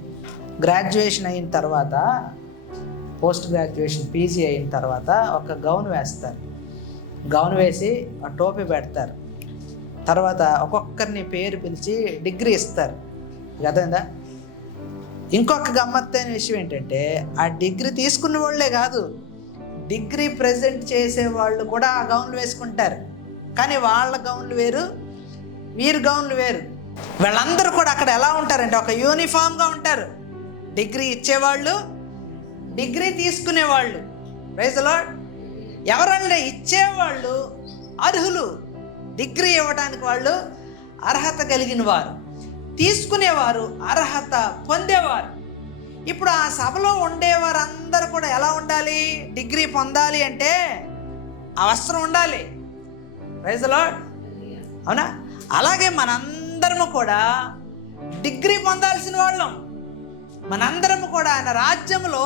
గ్రాడ్యుయేషన్ అయిన తర్వాత, పోస్ట్ గ్రాడ్యుయేషన్ పీజీ అయిన తర్వాత ఒక గౌన్ వేస్తారు. గౌన్ వేసి ఆ టోపీ పెడతారు. తర్వాత ఒక్కొక్కరిని పేరు పిలిచి డిగ్రీ ఇస్తారు. అర్థమైందా? ఇంకొక గమ్మత్తైన విషయం ఏంటంటే, ఆ డిగ్రీ తీసుకున్న వాళ్ళే కాదు, డిగ్రీ ప్రజెంట్ చేసే వాళ్ళు కూడా ఆ గౌన్లు వేసుకుంటారు. కానీ వాళ్ళ గౌన్లు వేరు, వీరి గౌన్లు వేరు. వీళ్ళందరూ కూడా అక్కడ ఎలా ఉంటారంటే ఒక యూనిఫామ్గా ఉంటారు. డిగ్రీ ఇచ్చేవాళ్ళు, డిగ్రీ తీసుకునేవాళ్ళు. Praise the lord. ఎవరంటే ఇచ్చేవాళ్ళు అర్హులు, డిగ్రీ ఇవ్వడానికి వాళ్ళు అర్హత కలిగిన వారు, తీసుకునేవారు అర్హత పొందేవారు. ఇప్పుడు ఆ సభలో ఉండేవారందరూ కూడా ఎలా ఉండాలి? డిగ్రీ పొందాలి అంటే ఆ వస్త్రం ఉండాలి. Praise the lord. అవునా? అలాగే మనందరము కూడా డిగ్రీ పొందాల్సిన వాళ్ళం. మనందరము కూడా ఆయన రాజ్యంలో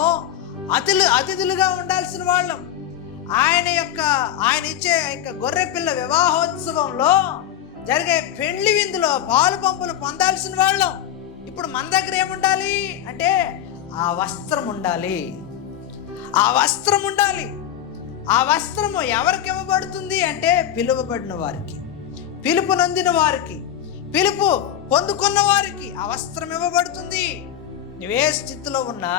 అతిథులుగా ఉండాల్సిన వాళ్ళం. ఆయన ఇచ్చే గొర్రెపిల్ల వివాహోత్సవంలో జరిగే పెళ్లి విందులో పాలు పంపులు పొందాల్సిన వాళ్ళం. ఇప్పుడు మన దగ్గర ఏముండాలి అంటే ఆ వస్త్రం ఉండాలి. ఆ వస్త్రం ఉండాలి. ఆ వస్త్రము ఎవరికి ఇవ్వబడుతుంది అంటే పిలువబడిన వారికి, పిలుపు నొందిన వారికి, పిలుపు పొందుకున్న వారికి ఆ వస్త్రం ఇవ్వబడుతుంది. నువ్వే స్థితిలో ఉన్నా,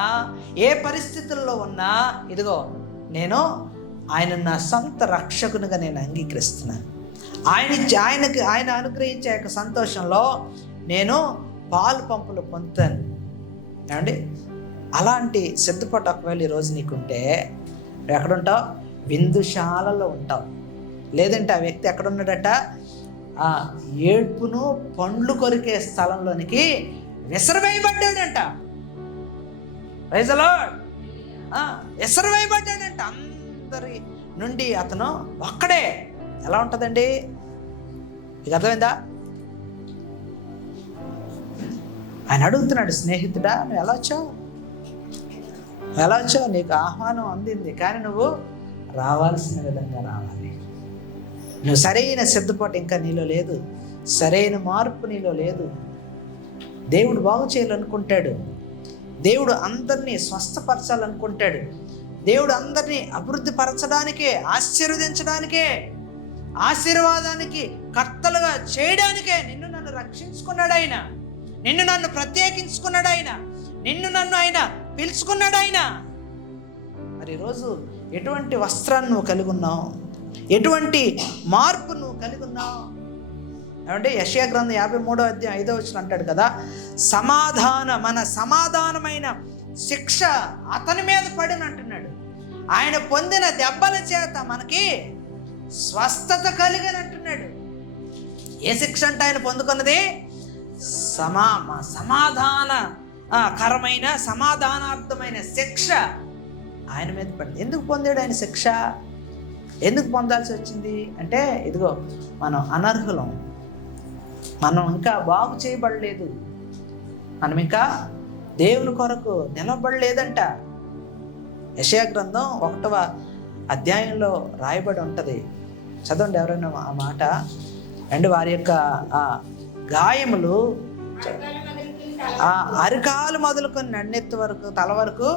ఏ పరిస్థితుల్లో ఉన్నా, ఇదిగో నేను ఆయన నా సొంత రక్షకునిగా నేను అంగీకరిస్తున్నాను. ఆయన అనుగ్రహించే యొక్క సంతోషంలో నేను పాలు పంపులు పొందుతాను. ఏమండి? అలాంటి సిద్ధపాటు ఒకవేళ ఈరోజు నీకుంటే నువ్వు ఎక్కడుంటావు? విందుశాలలో ఉంటావు. లేదంటే ఆ వ్యక్తి ఎక్కడున్నాడట? ఆ ఏడ్పును పండ్లు కొరికే స్థలంలోనికి విసరవేయబడ్డాడంట. Praise the lord. విసరవేయబడ్డాడంట. అందరి నుండి అతను ఒక్కడే. ఎలా ఉంటుందండి? మీకు అర్థమైందా? ఆయన అడుగుతున్నాడు, స్నేహితుడా నువ్వు ఎలా వచ్చావు? నీకు ఆహ్వానం అందింది, కానీ నువ్వు రావాల్సిన విధంగా రావాలి. నువ్వు సరైన సిద్ధపాటు ఇంకా నీలో లేదు, సరైన మార్పు నీలో లేదు. దేవుడు బాగు చేయాలనుకుంటాడు. దేవుడు అందరినీ స్వస్థపరచాలనుకుంటాడు. దేవుడు అందరినీ అభివృద్ధి పరచడానికే, ఆశీర్వదించడానికే, ఆశీర్వాదానికి కర్తలుగా చేయడానికే నిన్ను నన్ను రక్షించుకున్నాడు ఆయన. నిన్ను నన్ను ప్రత్యేకించుకున్నాడు ఆయన. నిన్ను నన్ను ఆయన పిలుచుకున్నాడు ఆయన. మరి ఈరోజు ఎటువంటి వస్త్రాన్ని నువ్వు కలిగి ఉన్నావు? ఎటువంటి మార్పు నువ్వు కలిగి ఉన్నావు? ఏమంటే యెషయా గ్రంథం 53వ అధ్యాయం 5వ వచనం అంటాడు కదా, మన సమాధానమైన శిక్ష అతని మీద పడిన అంటున్నాడు. ఆయన పొందిన దెబ్బల చేత మనకి స్వస్థత కలిగినట్టున్నాడు. ఏ శిక్ష అంటే ఆయన పొందుకున్నది? సమాధానకరమైన, సమాధానార్థమైన శిక్ష ఆయన మీద పడింది. ఎందుకు పొందాడు ఆయన శిక్ష? ఎందుకు పొందాల్సి వచ్చింది అంటే, ఇదిగో మనం అనర్హులం, మనం ఇంకా బాగు చేయబడలేదు, మనం ఇంకా దేవుని కొరకు నిలబడలేదంట. యెషయా గ్రంథం 1వ అధ్యాయంలో రాయబడి ఉంటుంది. చదవండి ఎవరైనా ఆ మాట. అండ్ వారి యొక్క గాయములు అరికాలు మొదలుకొని నన్నెత్తు వరకు, తల వరకు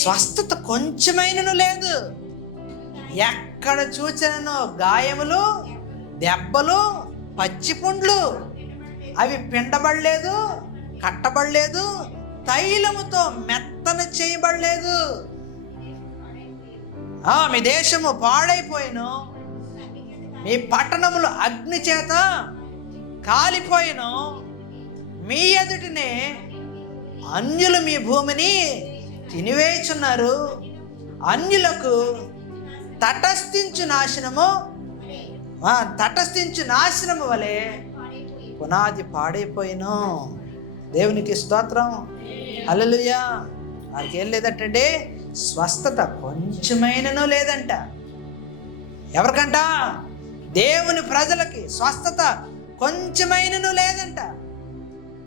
స్వస్థత కొంచెమైనను లేదు. ఎక్కడ చూచినను గాయములు, దెబ్బలు, పచ్చిపుండ్లు, అవి పిండబడలేదు, కట్టబడలేదు, తైలముతో మెత్తన చేయబడలేదు. మీ దేశము పాడైపోయిను, మీ పట్టణములు అగ్ని చేత కాలిపోయిను, మీ ఎదుటినే అన్యులు మీ భూమిని తినివేయుచున్నారు. అన్యులకు తటస్థించు నాశనము వలె పునాది పాడైపోయిను. దేవునికి స్తోత్రం, హల్లెలూయా. వారికి ఏం లేదంటే స్వస్థత కొంచెమైనను లేదంట. ఎవరికంట? దేవుని ప్రజలకి స్వస్థత కొంచెమైనను లేదంట.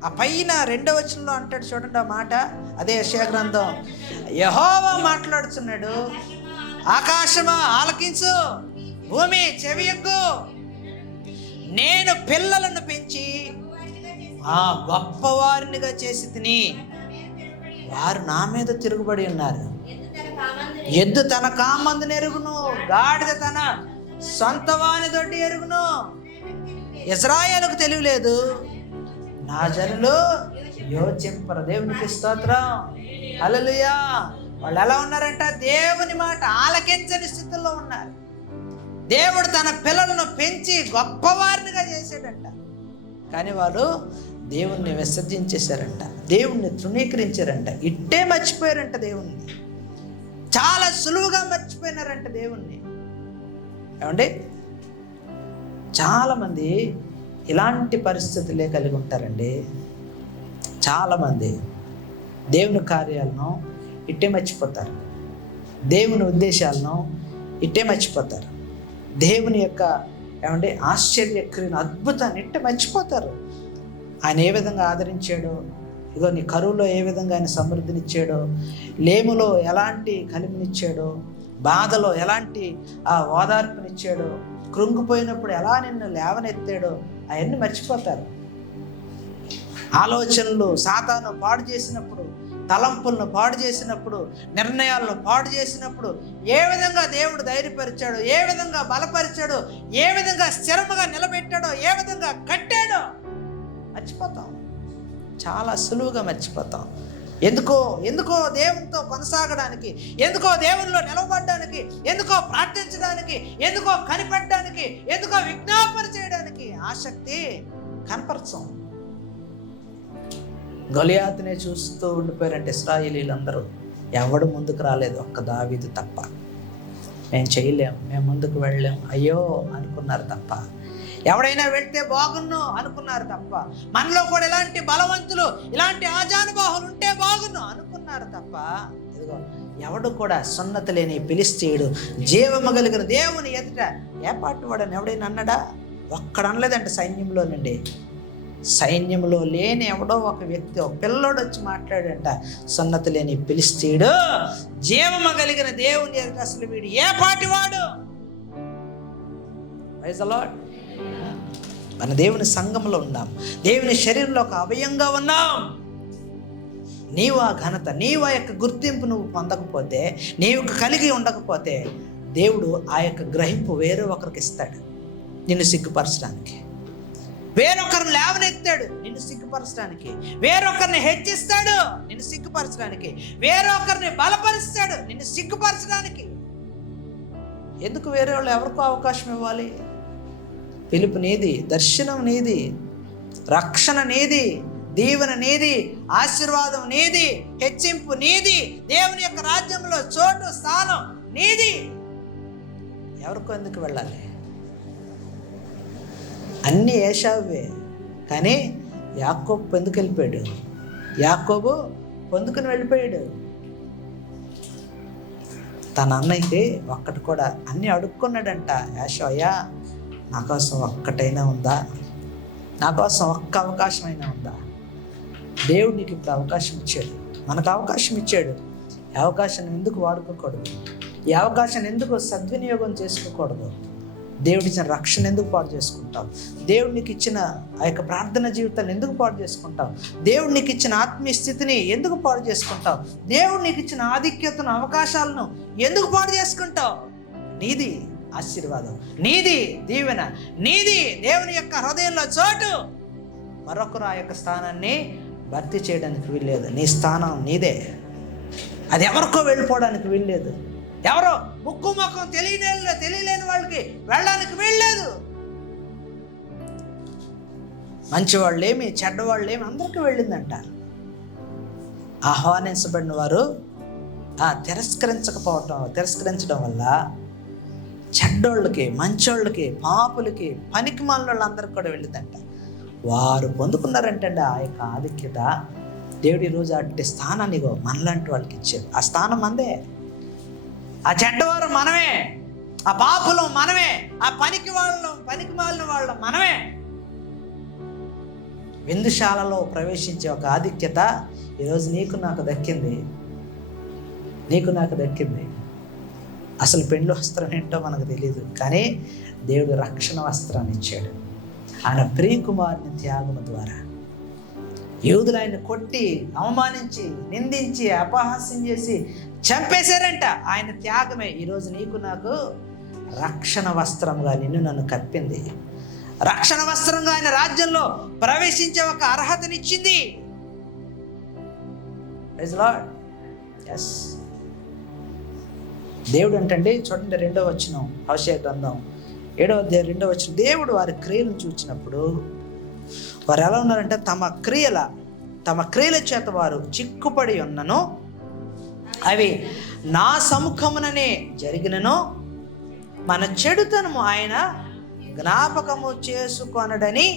ఆ పైన 2వ వచనంలో అంటాడు చూడండి ఆ మాట. అదే యెషయా గ్రంథం. యెహోవా మాట్లాడుతున్నాడు, ఆకాశమా ఆలకించు, భూమి చెవియొగ్గు, నేను పిల్లలను పెంచి గొప్పవారినిగా చేసి తిని వారు నా మీద తిరుగుబడి ఉన్నారు. ఎద్దు తన కామందును ఎరుగును, గాడిద తన సొంత వానితోటి ఎరుగును. ఇశ్రాయేలుకు తెలియలేదు, నా జనులు యోచింపరు. దేవునికి స్తోత్రం, హల్లెలూయా. వాళ్ళు ఎలా ఉన్నారంట? దేవుని మాట ఆలకించని స్థితిలో ఉన్నారు. దేవుడు తన పిల్లలను పెంచి గొప్పవారినిగా చేశాడంట. కానీ వాళ్ళు దేవుణ్ణి విసర్జించేశారంట, దేవుణ్ణి తృణీకరించారంట, ఇట్టే మర్చిపోయారంట దేవుణ్ణి. చాలా సులువుగా మర్చిపోయినారంట దేవుణ్ణి. ఏమండి, చాలామంది ఇలాంటి పరిస్థితులే కలిగి ఉంటారండి. చాలామంది దేవుని కార్యాలను ఇట్టే మర్చిపోతారు, దేవుని ఉద్దేశాలను ఇట్టే మర్చిపోతారు, దేవుని యొక్క ఏమంటే ఆశ్చర్యక్రియను, అద్భుతాన్ని ఇట్టే మర్చిపోతారు. ఆయన ఏ విధంగా ఆదరించాడో, ఇగో నీ కరువులో ఏ విధంగా ఆయన సమృద్ధినిచ్చాడో, లేములో ఎలాంటి కలిమినిచ్చాడో, బాధలో ఎలాంటి ఓదార్పునిచ్చాడో, కృంగిపోయినప్పుడు ఎలా నిన్ను లేవనెత్తాడో అవన్నీ మర్చిపోతారు. ఆలోచనలు సాతాను పాడు చేసినప్పుడు, తలంపులను పాడు చేసినప్పుడు, నిర్ణయాలను పాడు చేసినప్పుడు ఏ విధంగా దేవుడు ధైర్యపరిచాడో, ఏ విధంగా బలపరిచాడో, ఏ విధంగా స్థిరముగా నిలబెట్టాడో, ఏ విధంగా కట్టాడో మర్చిపోతాం. చాలా సులువుగా మర్చిపోతాం. ఎందుకో దేవునితో కొనసాగడానికి, ఎందుకో దేవునిలో నిలబడడానికి, ఎందుకో ప్రార్థించడానికి, ఎందుకో కనిపెట్టడానికి, ఎందుకో విజ్ఞాపన చేయడానికి ఆసక్తి కనపరచం. గొలియాతునే చూస్తూ ఉండిపోయారంటే ఇశ్రాయేలీలందరూ. ఎవడు ముందుకు రాలేదు, ఒక్క దావీదు తప్ప. మేము చేయలేం, మేము ముందుకు వెళ్ళలేం, అయ్యో అనుకున్నారు తప్ప. ఎవడైనా వెళ్తే బాగున్ను అనుకున్నారు తప్ప. మనలో కూడా ఇలాంటి బలవంతులు, ఇలాంటి ఆజానుబాహులు ఉంటే బాగున్ను అనుకున్నారు తప్ప. ఇదిగో ఎవడు కూడా సున్నతి లేని ఫిలిష్తీయుడు జీవము కలిగిన దేవుని ఎదుట ఏ పాటు వాడని ఎవడైనా అన్నాడా? ఒక్కడ అనలేదంటే సైన్యంలో నుండి. సైన్యంలో లేని ఎవడో ఒక వ్యక్తి, ఒక పిల్లోడు వచ్చి మాట్లాడంట, సున్నతి లేని ఫిలిష్తీయుడు జీవము కలిగిన దేవుని ఎదుట అసలు వీడు ఏ పాటి వాడు? Praise the lord. మన దేవుని సంఘంలో ఉన్నాం, దేవుని శరీరంలో ఒక అవయంగా ఉన్నాం. నీవు ఆ ఘనత, నీవు ఆ యొక్క గుర్తింపు నువ్వు పొందకపోతే, నీవు కలిగి ఉండకపోతే, దేవుడు ఆ యొక్క గ్రహింపు వేరే ఒకరికి ఇస్తాడు నిన్ను సిగ్గుపరచడానికి. వేరొకరిని లేవనెత్తాడు నిన్ను సిగ్గుపరచడానికి. వేరొకరిని హెచ్చిస్తాడు నిన్ను సిగ్గుపరచడానికి. వేరొకరిని బలపరుస్తాడు నిన్ను సిగ్గుపరచడానికి. ఎందుకు వేరే వాళ్ళు ఎవరికో అవకాశం ఇవ్వాలి? పిలుపు నీది, దర్శనం నీది, రక్షణ నీది, దీవెన నీది, ఆశీర్వాదం నీది, హెచ్చింపు నీది, దేవుని యొక్క రాజ్యంలో చోటు స్థానం నీది. ఎవరికో ఎందుకు వెళ్ళాలి? అన్నీ ఏశావే. కానీ యాకోబు ఎందుకు వెళ్ళిపోయాడు? యాకోబు పొందుకుని వెళ్ళిపోయాడు. తన అన్నయ్యకి ఒక్కటి కూడా అన్నీ అడుక్కున్నాడంట. యాషోయ్యా, నా కోసం ఒక్కటైనా ఉందా? నా కోసం ఒక్క అవకాశం అయినా ఉందా? దేవుడు నీకు ఇప్పుడు అవకాశం ఇచ్చాడు, మనకు అవకాశం ఇచ్చాడు. ఈ అవకాశాన్ని ఎందుకు వాడుకోకూడదు? ఈ అవకాశాన్ని ఎందుకు సద్వినియోగం చేసుకోకూడదు? దేవుడు ఇచ్చిన రక్షణ ఎందుకు పాడు చేసుకుంటావు? దేవుడు నీకు ఇచ్చిన ఆ యొక్క ప్రార్థన జీవితాన్ని ఎందుకు పాడు చేసుకుంటావు? దేవుడు నీకు ఇచ్చిన ఆత్మీయ స్థితిని ఎందుకు పాడు చేసుకుంటావు? దేవుడు నీకు ఇచ్చిన ఆధిక్యతను, అవకాశాలను ఎందుకు పాడు చేసుకుంటావు? నీది ఆశీర్వాదం, నీది దీవెన, నీది దేవుని యొక్క హృదయంలో చోటు. మరొకరు ఆ యొక్క స్థానాన్ని భర్తీ చేయడానికి వీల్లేదు. నీ స్థానం నీదే, అది ఎవరికో వెళ్ళిపోవడానికి వీల్లేదు. ఎవరో ముక్కు ముఖం తెలియలేని వాళ్ళకి వెళ్ళడానికి వీల్లేదు. మంచివాళ్ళేమి చెడ్డవాళ్ళేమి అందరికీ వెళ్ళిందంట. ఆహ్వానించబడిన వారు తిరస్కరించడం వల్ల చెడ్డోళ్ళకి, మంచోళ్ళకి, పాపులకి, పనికిమాలిన వాళ్ళందరికీ కూడా వెళ్ళిందంట. వారు పొందుకున్నారంటే ఆ యొక్క ఆధిక్యత. దేవుడు ఈరోజు అట్టి స్థానాన్ని మనలాంటి వాళ్ళకి ఇచ్చాడు. ఆ స్థానం మనదే. ఆ చెడ్డవారు మనమే, ఆ పాపులు మనమే, ఆ పనికిమాలిన వాళ్ళు మనమే. విందుశాలలో ప్రవేశించే ఒక ఆధిక్యత ఈరోజు నీకు నాకు దక్కింది. అసలు పెండ్లి వస్త్రం ఏంటో మనకు తెలియదు, కానీ దేవుడు రక్షణ వస్త్రాన్ని ఇచ్చాడు. ఆయన ప్రియకుమారుని త్యాగము ద్వారా యూదులు ఆయన కొట్టి, అవమానించి, నిందించి, అపహాస్యం చేసి చంపేశారంట. ఆయన త్యాగమే ఈరోజు నీకు నాకు రక్షణ వస్త్రంగా నిన్ను నన్ను కప్పింది. రక్షణ వస్త్రంగా ఆయన రాజ్యంలో ప్రవేశించే ఒక అర్హతనిచ్చింది. Praise lord. yes. దేవుడు అంటే చూడండి, 2వ వచనం, హోషేయ గ్రంథం 7వ అధ్యాయం 2వ వచనం. దేవుడు వారి క్రియలను చూచినప్పుడు వారు ఎలా ఉన్నారంటే, తమ క్రియల చేత వారు చిక్కుపడి ఉన్నను, అవి నా సముఖముననే జరిగినను, మన చెడుతనము ఆయన జ్ఞాపకము చేసుకొనడని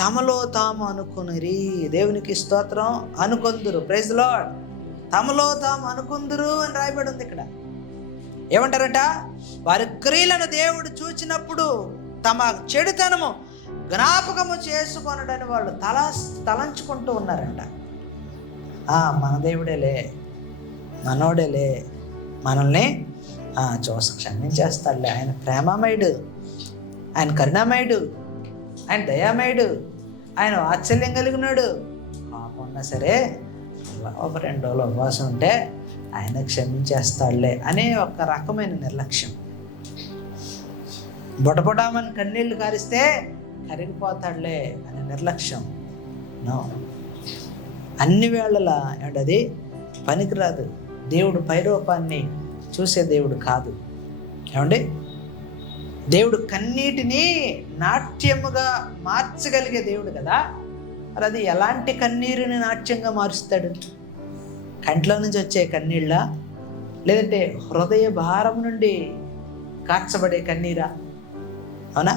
తమలో తాము అనుకునిరి. దేవునికి స్తోత్రం. అనుకొందురు. Praise lord. తమలో తాము అనుకుందురు అని రాయబడి ఉంది ఇక్కడ. ఏమంటారట? వారి క్రియలను దేవుడు చూచినప్పుడు తమ చెడుతనము జ్ఞాపకము చేసుకొనడని వాళ్ళు తలంచుకుంటూ ఉన్నారంట. మన దేవుడేలే, మనోడేలే, మనల్ని క్షమించేస్తాడులే, ఆయన ప్రేమమయుడు, ఆయన కరుణామయుడు, ఆయన దయామయుడు, ఆయన వాత్సల్యం కలిగినాడు. కాకుండా సరే ఒక 2 రోజులు ఉపవాసం ఉంటే ఆయన క్షమించేస్తాడులే అనే ఒక రకమైన నిర్లక్ష్యం. బొటబొటామని కన్నీళ్లు కారిస్తే కరిగిపోతాడులే అనే నిర్లక్ష్యం. నో, అన్ని వేళలా అది పనికిరాదు. దేవుడు పైరూపాన్ని చూసే దేవుడు కాదు. ఏమండి? దేవుడు కన్నీటిని నాట్యముగా మార్చగలిగే దేవుడు కదా. మరి అది ఎలాంటి కన్నీరుని నాట్యంగా మారుస్తాడు? కంట్లో నుంచి వచ్చే కన్నీళ్ళ, లేదంటే హృదయ భారం నుండి కార్చబడే కన్నీరా? అవునా?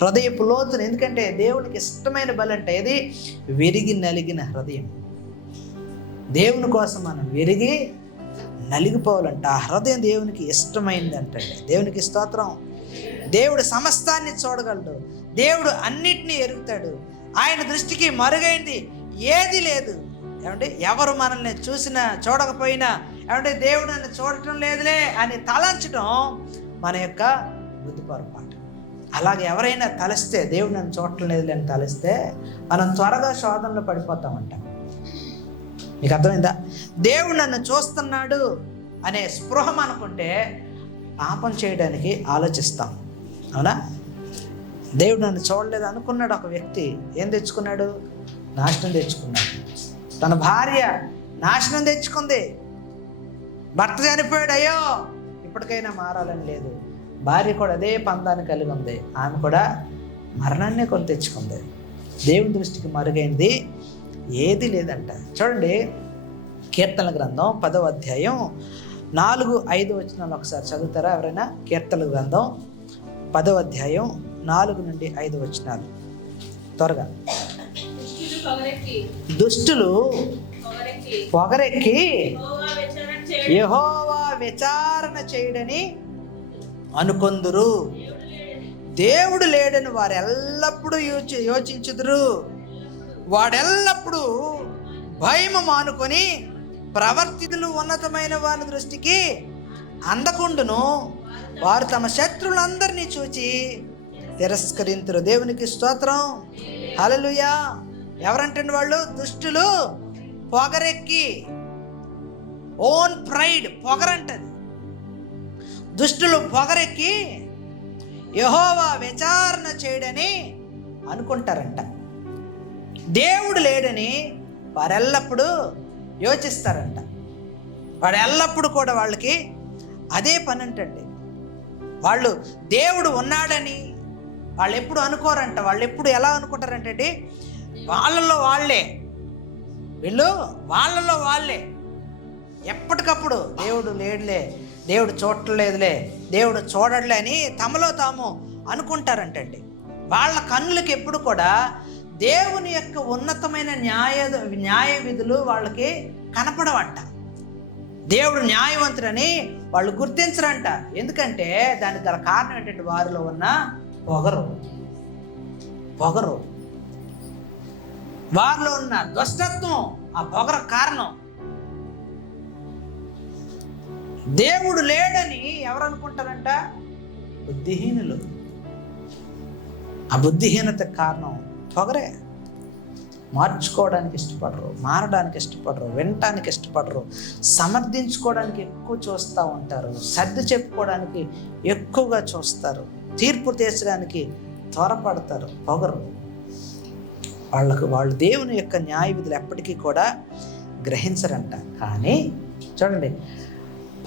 హృదయపు లోతును. ఎందుకంటే దేవునికి ఇష్టమైన బలి అంటే ఇది విరిగి నలిగిన హృదయం. దేవుని కోసం మనం విరిగి నలిగిపోవాలంట. ఆ హృదయం దేవునికి ఇష్టమైంది అంటే. దేవునికి స్తోత్రం. దేవుడు సమస్తాన్ని చూడగలడు. దేవుడు అన్నిటినీ ఎరుగుతాడు. ఆయన దృష్టికి మరుగైంది ఏది లేదు. ఏమంటే ఎవరు మనల్ని చూసినా చూడకపోయినా, ఏమంటే దేవుడు నన్ను చూడటం లేదులే అని తలంచడం మన యొక్క బుద్ధి పొరపాటు. అలాగే ఎవరైనా తలిస్తే దేవుడు నన్ను చూడట్లేదు అని తలిస్తే మనం త్వరగా శోధనలో పడిపోతామంట. మీకు అర్థమైందా? దేవుడు నన్ను చూస్తున్నాడు అనే స్పృహ అనుకుంటే పాపం చేయడానికి ఆలోచిస్తాం. అవునా? దేవుడు నన్ను చూడలేదు అనుకున్నాడు ఒక వ్యక్తి. ఏం తెచ్చుకున్నాడు? నాశనం తెచ్చుకున్నాడు. తన భార్య నాశనం తెచ్చుకుంది. భర్త చనిపోయాడు, అయ్యో ఇప్పటికైనా మారాలని లేదు. భార్య కూడా అదే పందాన్ని కలిగి ఉంది. ఆమె కూడా మరణాన్నే కొని తెచ్చుకుంది. దేవుని దృష్టికి మరుగైంది ఏది లేదంట. చూడండి, కీర్తనల గ్రంథం 10వ అధ్యాయం 4-5 వచనాలు ఒకసారి చదువుతారా ఎవరైనా? కీర్తనల గ్రంథం 10వ అధ్యాయం 4-5 వచనాలు త్వరగా. దుష్టులు పొగరెక్కి యెహోవా విచారణ చేయడని అనుకొందురు. దేవుడు లేడని వారు ఎల్లప్పుడూ యోచించుదురు. వాడెల్లప్పుడూ భయము మానుకొని ప్రవర్తితులు ఉన్నతమైన వారి దృష్టికి అందకుండును. వారు తమ శత్రువులందరినీ చూచి తిరస్కరింతురు. దేవునికి స్తోత్రం, హల్లెలూయా. ఎవరంటే వాళ్ళు? దుష్టులు పొగరెక్కి, ఓన్ ప్రైడ్, పొగరంటది. దుష్టులు పొగరెక్కి యెహోవా విచారణ చేయడని అనుకుంటారంట. దేవుడు లేడని వారెల్లప్పుడూ యోచిస్తారంట. వాడు ఎల్లప్పుడూ కూడా వాళ్ళకి అదే పని అంటండి. వాళ్ళు దేవుడు ఉన్నాడని వాళ్ళు ఎప్పుడు అనుకోరంట. వాళ్ళు ఎప్పుడు ఎలా అనుకుంటారంటే వాళ్ళల్లో వాళ్ళే, వీళ్ళు వాళ్ళల్లో వాళ్ళే ఎప్పటికప్పుడు దేవుడు లేడులే, దేవుడు చూడలేదులే, దేవుడు చూడట్లే అని తమలో తాము అనుకుంటారంటండి. వాళ్ళ కన్నులకి ఎప్పుడు కూడా దేవుని యొక్క ఉన్నతమైన న్యాయ విధులు వాళ్ళకి కనపడవంట. దేవుడు న్యాయవంతుడని వాళ్ళు గుర్తించరంట. ఎందుకంటే దానికి గల కారణం ఏంటంటే వారిలో ఉన్న పొగరు, వారిలో ఉన్న దుష్టత్వం, ఆ పొగర కారణం. దేవుడు లేడని ఎవరు అనుకుంటారంట? బుద్ధిహీనులు. ఆ బుద్ధిహీనతకు కారణం పొగరే. మార్చుకోవడానికి ఇష్టపడరు, మారడానికి ఇష్టపడరు, వినటానికి ఇష్టపడరు, సమర్థించుకోవడానికి ఎక్కువ చూస్తూ ఉంటారు, సర్ది చెప్పుకోవడానికి ఎక్కువగా చూస్తారు, తీర్పు తీర్చడానికి త్వరపడతారు. పొగరు. వాళ్ళు దేవుని యొక్క న్యాయ విధులు ఎప్పటికీ కూడా గ్రహించరంట. కానీ చూడండి,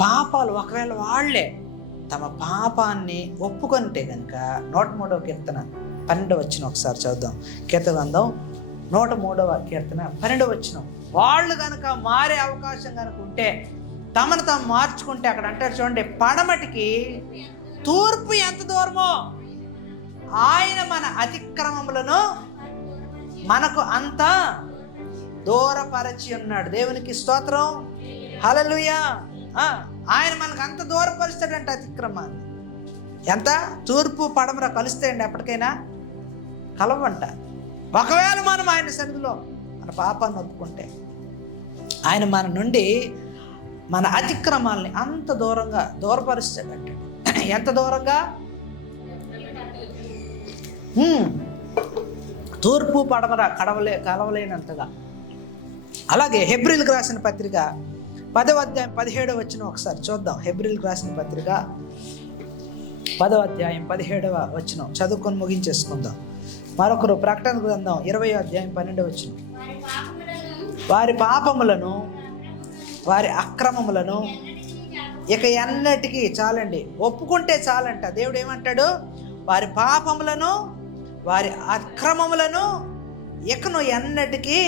పాపాలు ఒకవేళ వాళ్ళే తమ పాపాన్ని ఒప్పుకుంటే కనుక 103వ కీర్తన 12వ వచనం ఒకసారి చదువుదాం. కీర్తన గ్రంథం 103వ కీర్తన 12వ వచనం. వాళ్ళు కనుక మారే అవకాశం కనుక ఉంటే, తమను తాము మార్చుకుంటే, అక్కడ అంటారు చూడండి, పడమటికి తూర్పు ఎంత దూరమో ఆయన మన అతిక్రమములను మనకు అంత దూరపరచి ఉన్నాడు. దేవునికి స్తోత్రం, హల్లెలూయా. ఆయన మనకు అంత దూరపరుస్తాడంట అతిక్రమాన్ని. ఎంత? తూర్పు పడమర కలుస్తాయండి, ఎప్పటికైనా కలవంట. ఒకవేళ మనం ఆయన సన్నిధిలో మన పాపాన్ని ఒప్పుకుంటే ఆయన మన నుండి మన అతిక్రమాల్ని అంత దూరపరుస్తాడంట. ఎంత దూరంగా? తూర్పు పడమర కలవలేనంతగా. అలాగే హెబ్రీలకు రాసిన పత్రిక 10వ అధ్యాయం 17వ వచనం ఒకసారి చూద్దాం. హెబ్రీలకు రాసిన పత్రిక 10వ అధ్యాయం 17వ వచనం చదువుకొని ముగించేసుకుందాం. మరొకరు ప్రకటన గ్రంథం 20వ అధ్యాయం 12వ వచనం. వారి పాపములను వారి అక్రమములను ఇక ఎన్నటికీ చాలండి, ఒప్పుకుంటే చాలంట. దేవుడు ఏమంటాడు? వారి పాపములను వారి అక్రమములను ఇకను ఎన్నటికీ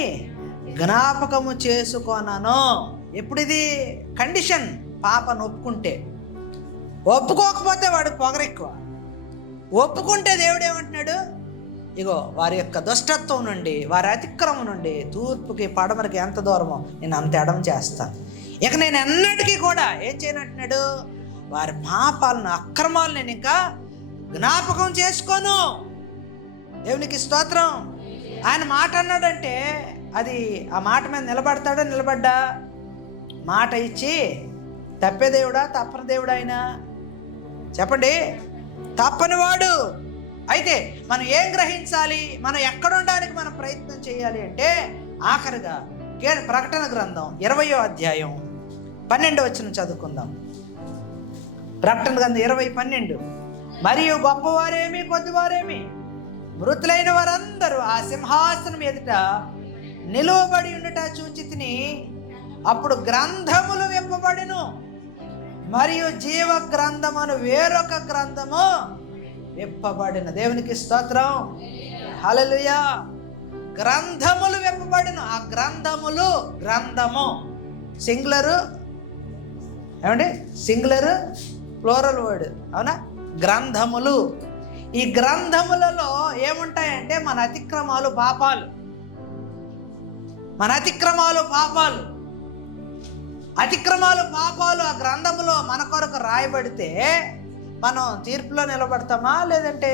జ్ఞాపకము చేసుకోనాను. ఎప్పుడు ఇది కండిషన్? పాపను ఒప్పుకుంటే. ఒప్పుకోకపోతే వాడికి పొగరెక్కువ. ఒప్పుకుంటే దేవుడు ఏమంటున్నాడు? ఇగో వారి యొక్క దుష్టత్వం నుండి, వారి అతిక్రమం నుండి తూర్పుకి పడమరకి ఎంత దూరమో నేను అంత ఎడం చేస్తాను. ఇక నేను ఎన్నటికీ కూడా ఏం చేయనంటున్నాడు? వారి పాపాలను, అక్రమాలను నేను ఇంకా జ్ఞాపకం చేసుకోను. దేవునికి స్తోత్రం. ఆయన మాట అన్నాడంటే అది ఆ మాట మీద నిలబడతాడా? నిలబడ్డా? మాట ఇచ్చి తప్పే దేవుడా? తప్పని దేవుడు ఆయన? చెప్పండి. తప్పని వాడు, అయితే మనం ఏం గ్రహించాలి, మనం ఎక్కడ ఉండడానికి మనం ప్రయత్నం చేయాలి అంటే ఆఖరిగా ప్రకటన గ్రంథం 20వ అధ్యాయం 12వ వచనం చదువుకుందాం. ప్రకటన గ్రంథం 20:12. మరియు గొప్పవారేమి కొద్దివారేమి మృతులైన వారందరూ ఆ సింహాసనం ఎదుట నిలువబడి ఉండుట చూచితిని. అప్పుడు గ్రంథములు విప్పబడిను, మరియు జీవ గ్రంథమును వేరొక గ్రంథము విప్పబడిన. దేవునికి స్తోత్రం, హల్లెలూయా. గ్రంథములు విప్పబడిను. ఆ గ్రంథము సింగులరు, ఏమండి, సింగులరు ప్లూరల్ వర్డ్, అవునా? గ్రంథములు. ఈ గ్రంథములలో ఏముంటాయంటే మన అతిక్రమాలు పాపాలు ఆ గ్రంథములో మన కొరకు రాయబడితే మనం తీర్పులో నిలబడతామా, లేదంటే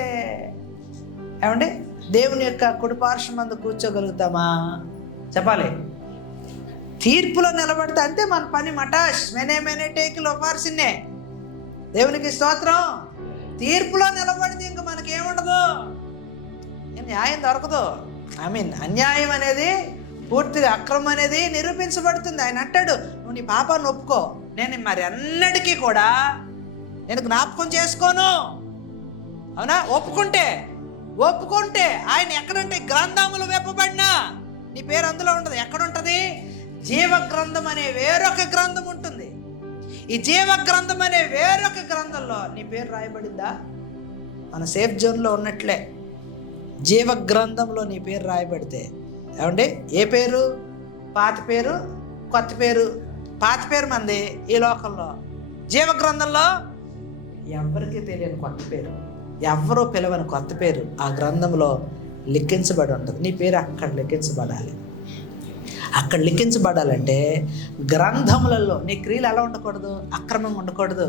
ఏమండి దేవుని యొక్క కుడిపార్శ్వమందు కూర్చోగలుగుతామా? చెప్పాలి. తీర్పులో నిలబడితే అంతే మన పని మటాష్. మెనే టేకులు ఒపార్సిన్నే. దేవునికి స్తోత్రం. తీర్పులో నిలబడితే ఇంక మనకేముండదు, న్యాయం దొరకదు. అన్యాయం అనేది పూర్తిగా, అక్రమం అనేది నిరూపించబడుతుంది. ఆయన అంటాడు, నువ్వు నీ పాపాన్ని ఒప్పుకో, నేను మరి అన్నిటికీ కూడా నేను జ్ఞాపకం చేసుకోను. అవునా? ఒప్పుకుంటే ఆయన ఎక్కడంటే గ్రంథములు విప్పబడినా నీ పేరు అందులో ఉంటుంది. ఎక్కడుంటుంది? జీవ గ్రంథం అనే వేరొక గ్రంథం ఉంటుంది. ఈ జీవ గ్రంథం అనే వేరొక గ్రంథంలో నీ పేరు రాయబడిందా? మన సేఫ్ జోన్లో ఉన్నట్లే. జీవ గ్రంథంలో నీ పేరు రాయబడితే, ఏమండి, ఏ పేరు? పాత పేరు, కొత్త పేరు. పాత పేరు మంది ఈ లోకంలో. జీవ గ్రంథంలో ఎవరికి తెలియని కొత్త పేరు, ఎవరో పిలవని కొత్త పేరు ఆ గ్రంథంలో లిఖించబడి ఉంటుంది. నీ పేరు అక్కడ లిఖించబడాలి. అక్కడ లిఖించబడాలంటే గ్రంథములలో నీ క్రియలు ఎలా ఉండకూడదు? అక్రమంగా ఉండకూడదు.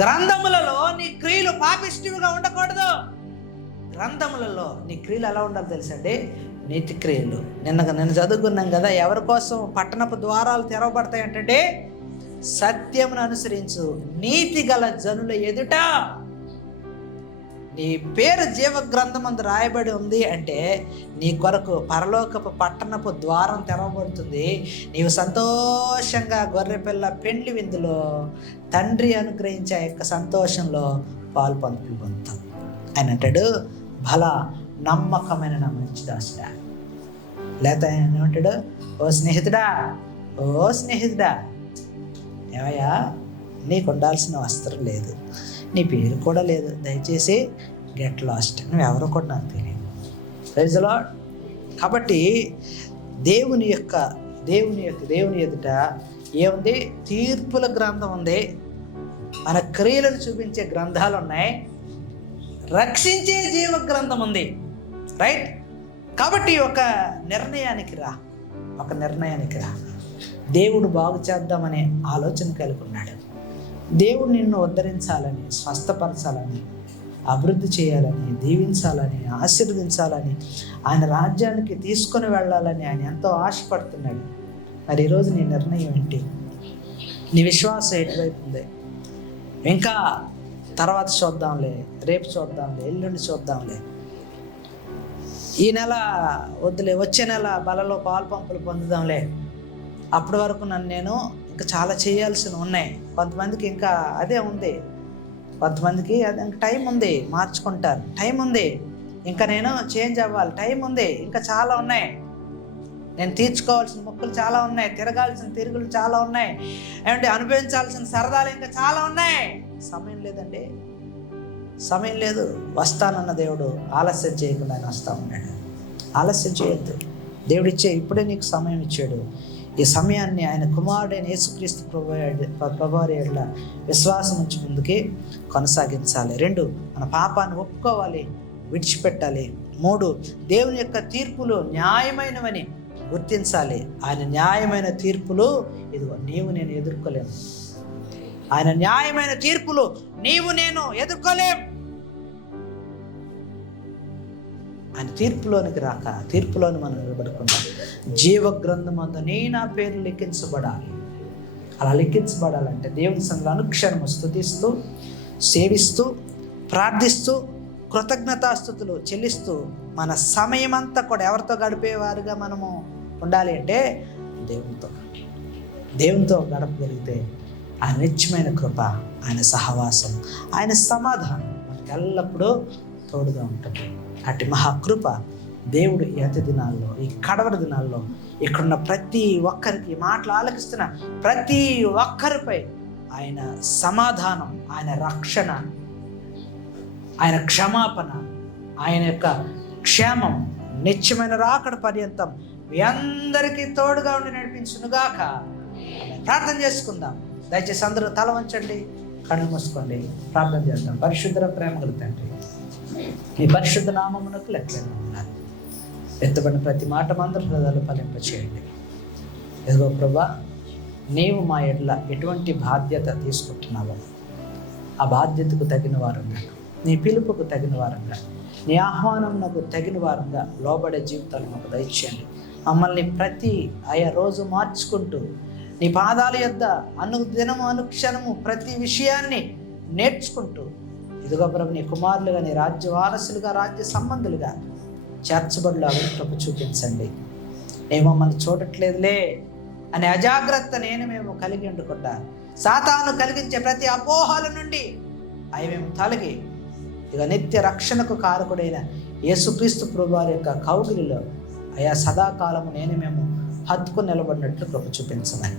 గ్రంథములలో నీ క్రియలు పాపిష్టివిగా ఉండకూడదు. గ్రంథములలో నీ క్రియలు ఎలా ఉండాలి తెలుసండి? నీతి క్రియలు. నిన్న చదువుకున్నాం కదా, ఎవరి కోసం పట్టణపు ద్వారాలు తెరవబడతాయి అంటే సత్యమును అనుసరించు నీతి గల జనుల ఎదుట నీ పేరు జీవ గ్రంథమందు రాయబడి ఉంది అంటే నీ కొరకు పరలోకపు పట్టణపు ద్వారం తెరవబడుతుంది. నీవు సంతోషంగా గొర్రెపిల్ల పెండ్లి విందులో తండ్రి అనుగ్రహించే యొక్క సంతోషంలో పాలు పొందుతాం. ఆయన అంటాడు, భలా నమ్మకమైన నా మంచి దాసుడా. లేకపోతే ఆయన ఏమంటాడు, ఓ స్నేహితుడా, ఏమయ్యా, నీకు ఉండాల్సిన వస్త్రం లేదు, నీ పేరు కూడా లేదు, దయచేసి గెట్ లాస్ట్. నువ్వు ఎవరో కూడా నాకు తెలియదు. Praise the lord. కాబట్టి దేవుని ఎదుట ఏముంది? తీర్పుల గ్రంథం ఉంది, మన క్రియలను చూపించే గ్రంథాలు ఉన్నాయి, రక్షించే జీవ గ్రంథం ఉంది. రైట్? కాబట్టి ఒక నిర్ణయానికి రా. దేవుడు బాగు చేద్దామనే ఆలోచన కలిగి ఉన్నాడు. దేవుడు నిన్ను ఉద్ధరించాలని, స్వస్థపరచాలని, అభివృద్ధి చేయాలని, దీవించాలని, ఆశీర్వదించాలని, ఆయన రాజ్యానికి తీసుకొని వెళ్ళాలని ఆయన ఎంతో ఆశపడుతున్నాడు. మరి ఈరోజు నీ నిర్ణయం ఏంటి? నీ విశ్వాసం ఎటువైపు ఉంది? ఇంకా తర్వాత చూద్దాంలే, రేపు చూద్దాంలే, ఎల్లుండి చూద్దాంలే, ఈ నెల వద్దులే, వచ్చే నెల బలలో పాలు పంపులు పొందుదాంలే, అప్పటి వరకు నేను ఇంకా చాలా చేయాల్సినవి ఉన్నాయి. కొంతమందికి ఇంకా అదే ఉంది, కొంతమందికి అది ఇంకా టైం ఉంది, మార్చుకుంటారు, టైం ఉంది, ఇంకా నేను చేంజ్ అవ్వాలి, టైం ఉంది, ఇంకా చాలా ఉన్నాయి, నేను తీర్చుకోవాల్సిన మొక్కులు చాలా ఉన్నాయి, తిరగాల్సిన తిరుగులు చాలా ఉన్నాయి, ఏమంటే అనుభవించాల్సిన సరదాలు ఇంకా చాలా ఉన్నాయి. సమయం లేదండి, సమయం లేదు. వస్తానన్న దేవుడు ఆలస్యం చేయకుండా ఆయన వస్తూ ఉన్నాడు. ఆలస్యం చేయొద్దు. దేవుడు ఇప్పుడే నీకు సమయం ఇచ్చాడు. ఈ సమయాన్ని ఆయన కుమారుడైన యేసుక్రీస్తు ప్రభువారి యెడల విశ్వాసం ఉంచి ముందుకి కొనసాగించాలి. 2, మన పాపాన్ని ఒప్పుకోవాలి, విడిచిపెట్టాలి. 3, దేవుని యొక్క తీర్పులు న్యాయమైనవని గుర్తించాలి. ఆయన న్యాయమైన తీర్పులు ఇదిగో నీవు నేను ఎదుర్కోలేము. ఆయన న్యాయమైన తీర్పులు నీవు నేను ఎదుర్కోలేం. ఆయన తీర్పులోనికి రాక, తీర్పులోని మనం నిలబడకుండా జీవ గ్రంథమందు నా పేరు లిఖించబడాలి. అలా లిఖించబడాలంటే దేవుని సంఘంలో అనుక్షణము స్తుతిస్తూ, సేవిస్తూ, ప్రార్థిస్తూ, కృతజ్ఞతాస్తుతులు చెల్లిస్తూ మన సమయం అంతా కూడా ఎవరితో గడిపేవారుగా మనము ఉండాలి అంటే దేవునితో గడపగలిగితే ఆయన నిత్యమైన కృప, ఆయన సహవాసం, ఆయన సమాధానం మనకి ఎల్లప్పుడూ తోడుగా ఉంటుంది. అట్టి మహాకృప దేవుడు ఈ అంత్య దినాల్లో, ఈ కడవరి దినాల్లో ఇక్కడున్న ప్రతి ఒక్కరికి, మాటలు ఆలకిస్తున్న ప్రతి ఒక్కరిపై ఆయన సమాధానం, ఆయన రక్షణ, ఆయన క్షమాపణ, ఆయన యొక్క క్షేమం నిత్యమైన రాకడ పర్యంతం మీ అందరికీ తోడుగా ఉండి నడిపించునుగాక. ప్రార్థన చేసుకుందాం. దయచేసి అందరూ తల వంచండి, కళ్ళు మూసుకోండి, ప్రార్థన చేద్దాం. పరిశుద్ధ ప్రేమ గల తండ్రి, మీ పరిశుద్ధ నామమునకు లెక్కలేని ఉన్నారు. ఎత్తబడిన ప్రతి మాట మందరి హృదయాలు ఫలింపచేయండి. ఎదుగో ప్రభా, నీవు మా ఎడ్ల ఎటువంటి బాధ్యత తీసుకుంటున్నావో ఆ బాధ్యతకు తగిన వారంగా, నీ పిలుపుకు తగిన వారంగా, నీ ఆహ్వానంకు తగిన వారంగా లోబడే జీవితాలు మాకు దయచేయండి. మమ్మల్ని ప్రతి ఆయా రోజు మార్చుకుంటూ నీ పాదాల యొద్ద అనుదినము అనుక్షణము ప్రతి విషయాన్ని నేర్చుకుంటూ ఇదిగో ప్రభు నీ కుమారులుగా, నీ రాజ్య వారసులుగా, రాజ్య సంబంధులుగా చేర్చబడులాగా ప్రభు చూపించండి. నేను మమ్మల్ని చూడట్లేదులే అనే అజాగ్రత్త మేము కలిగి ఉండకుండా సాతాను కలిగించే ప్రతి అపోహల నుండి అవి మేము తొలగి ఇక నిత్య రక్షణకు కారకుడైన యేసుక్రీస్తు ప్రభువారి యొక్క కౌగిలిలో అయా సదాకాలము మేము హత్తుకుని నిలబడినట్లు కృప చూపించమని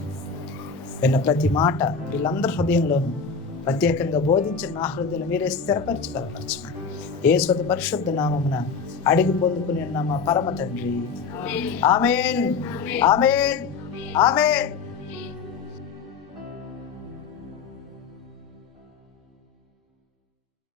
విన్న ప్రతి మాట వీళ్ళందరి హృదయంలోనూ ప్రత్యేకంగా బోధించిన నా హృదయంలో మీరే స్థిరపరిచి బలపరచమని యేసు పరిశుద్ధ నామమున అడిగి పొందుకుని మా పరమ తండ్రి. ఆమేన్, ఆమేన్, ఆమేన్.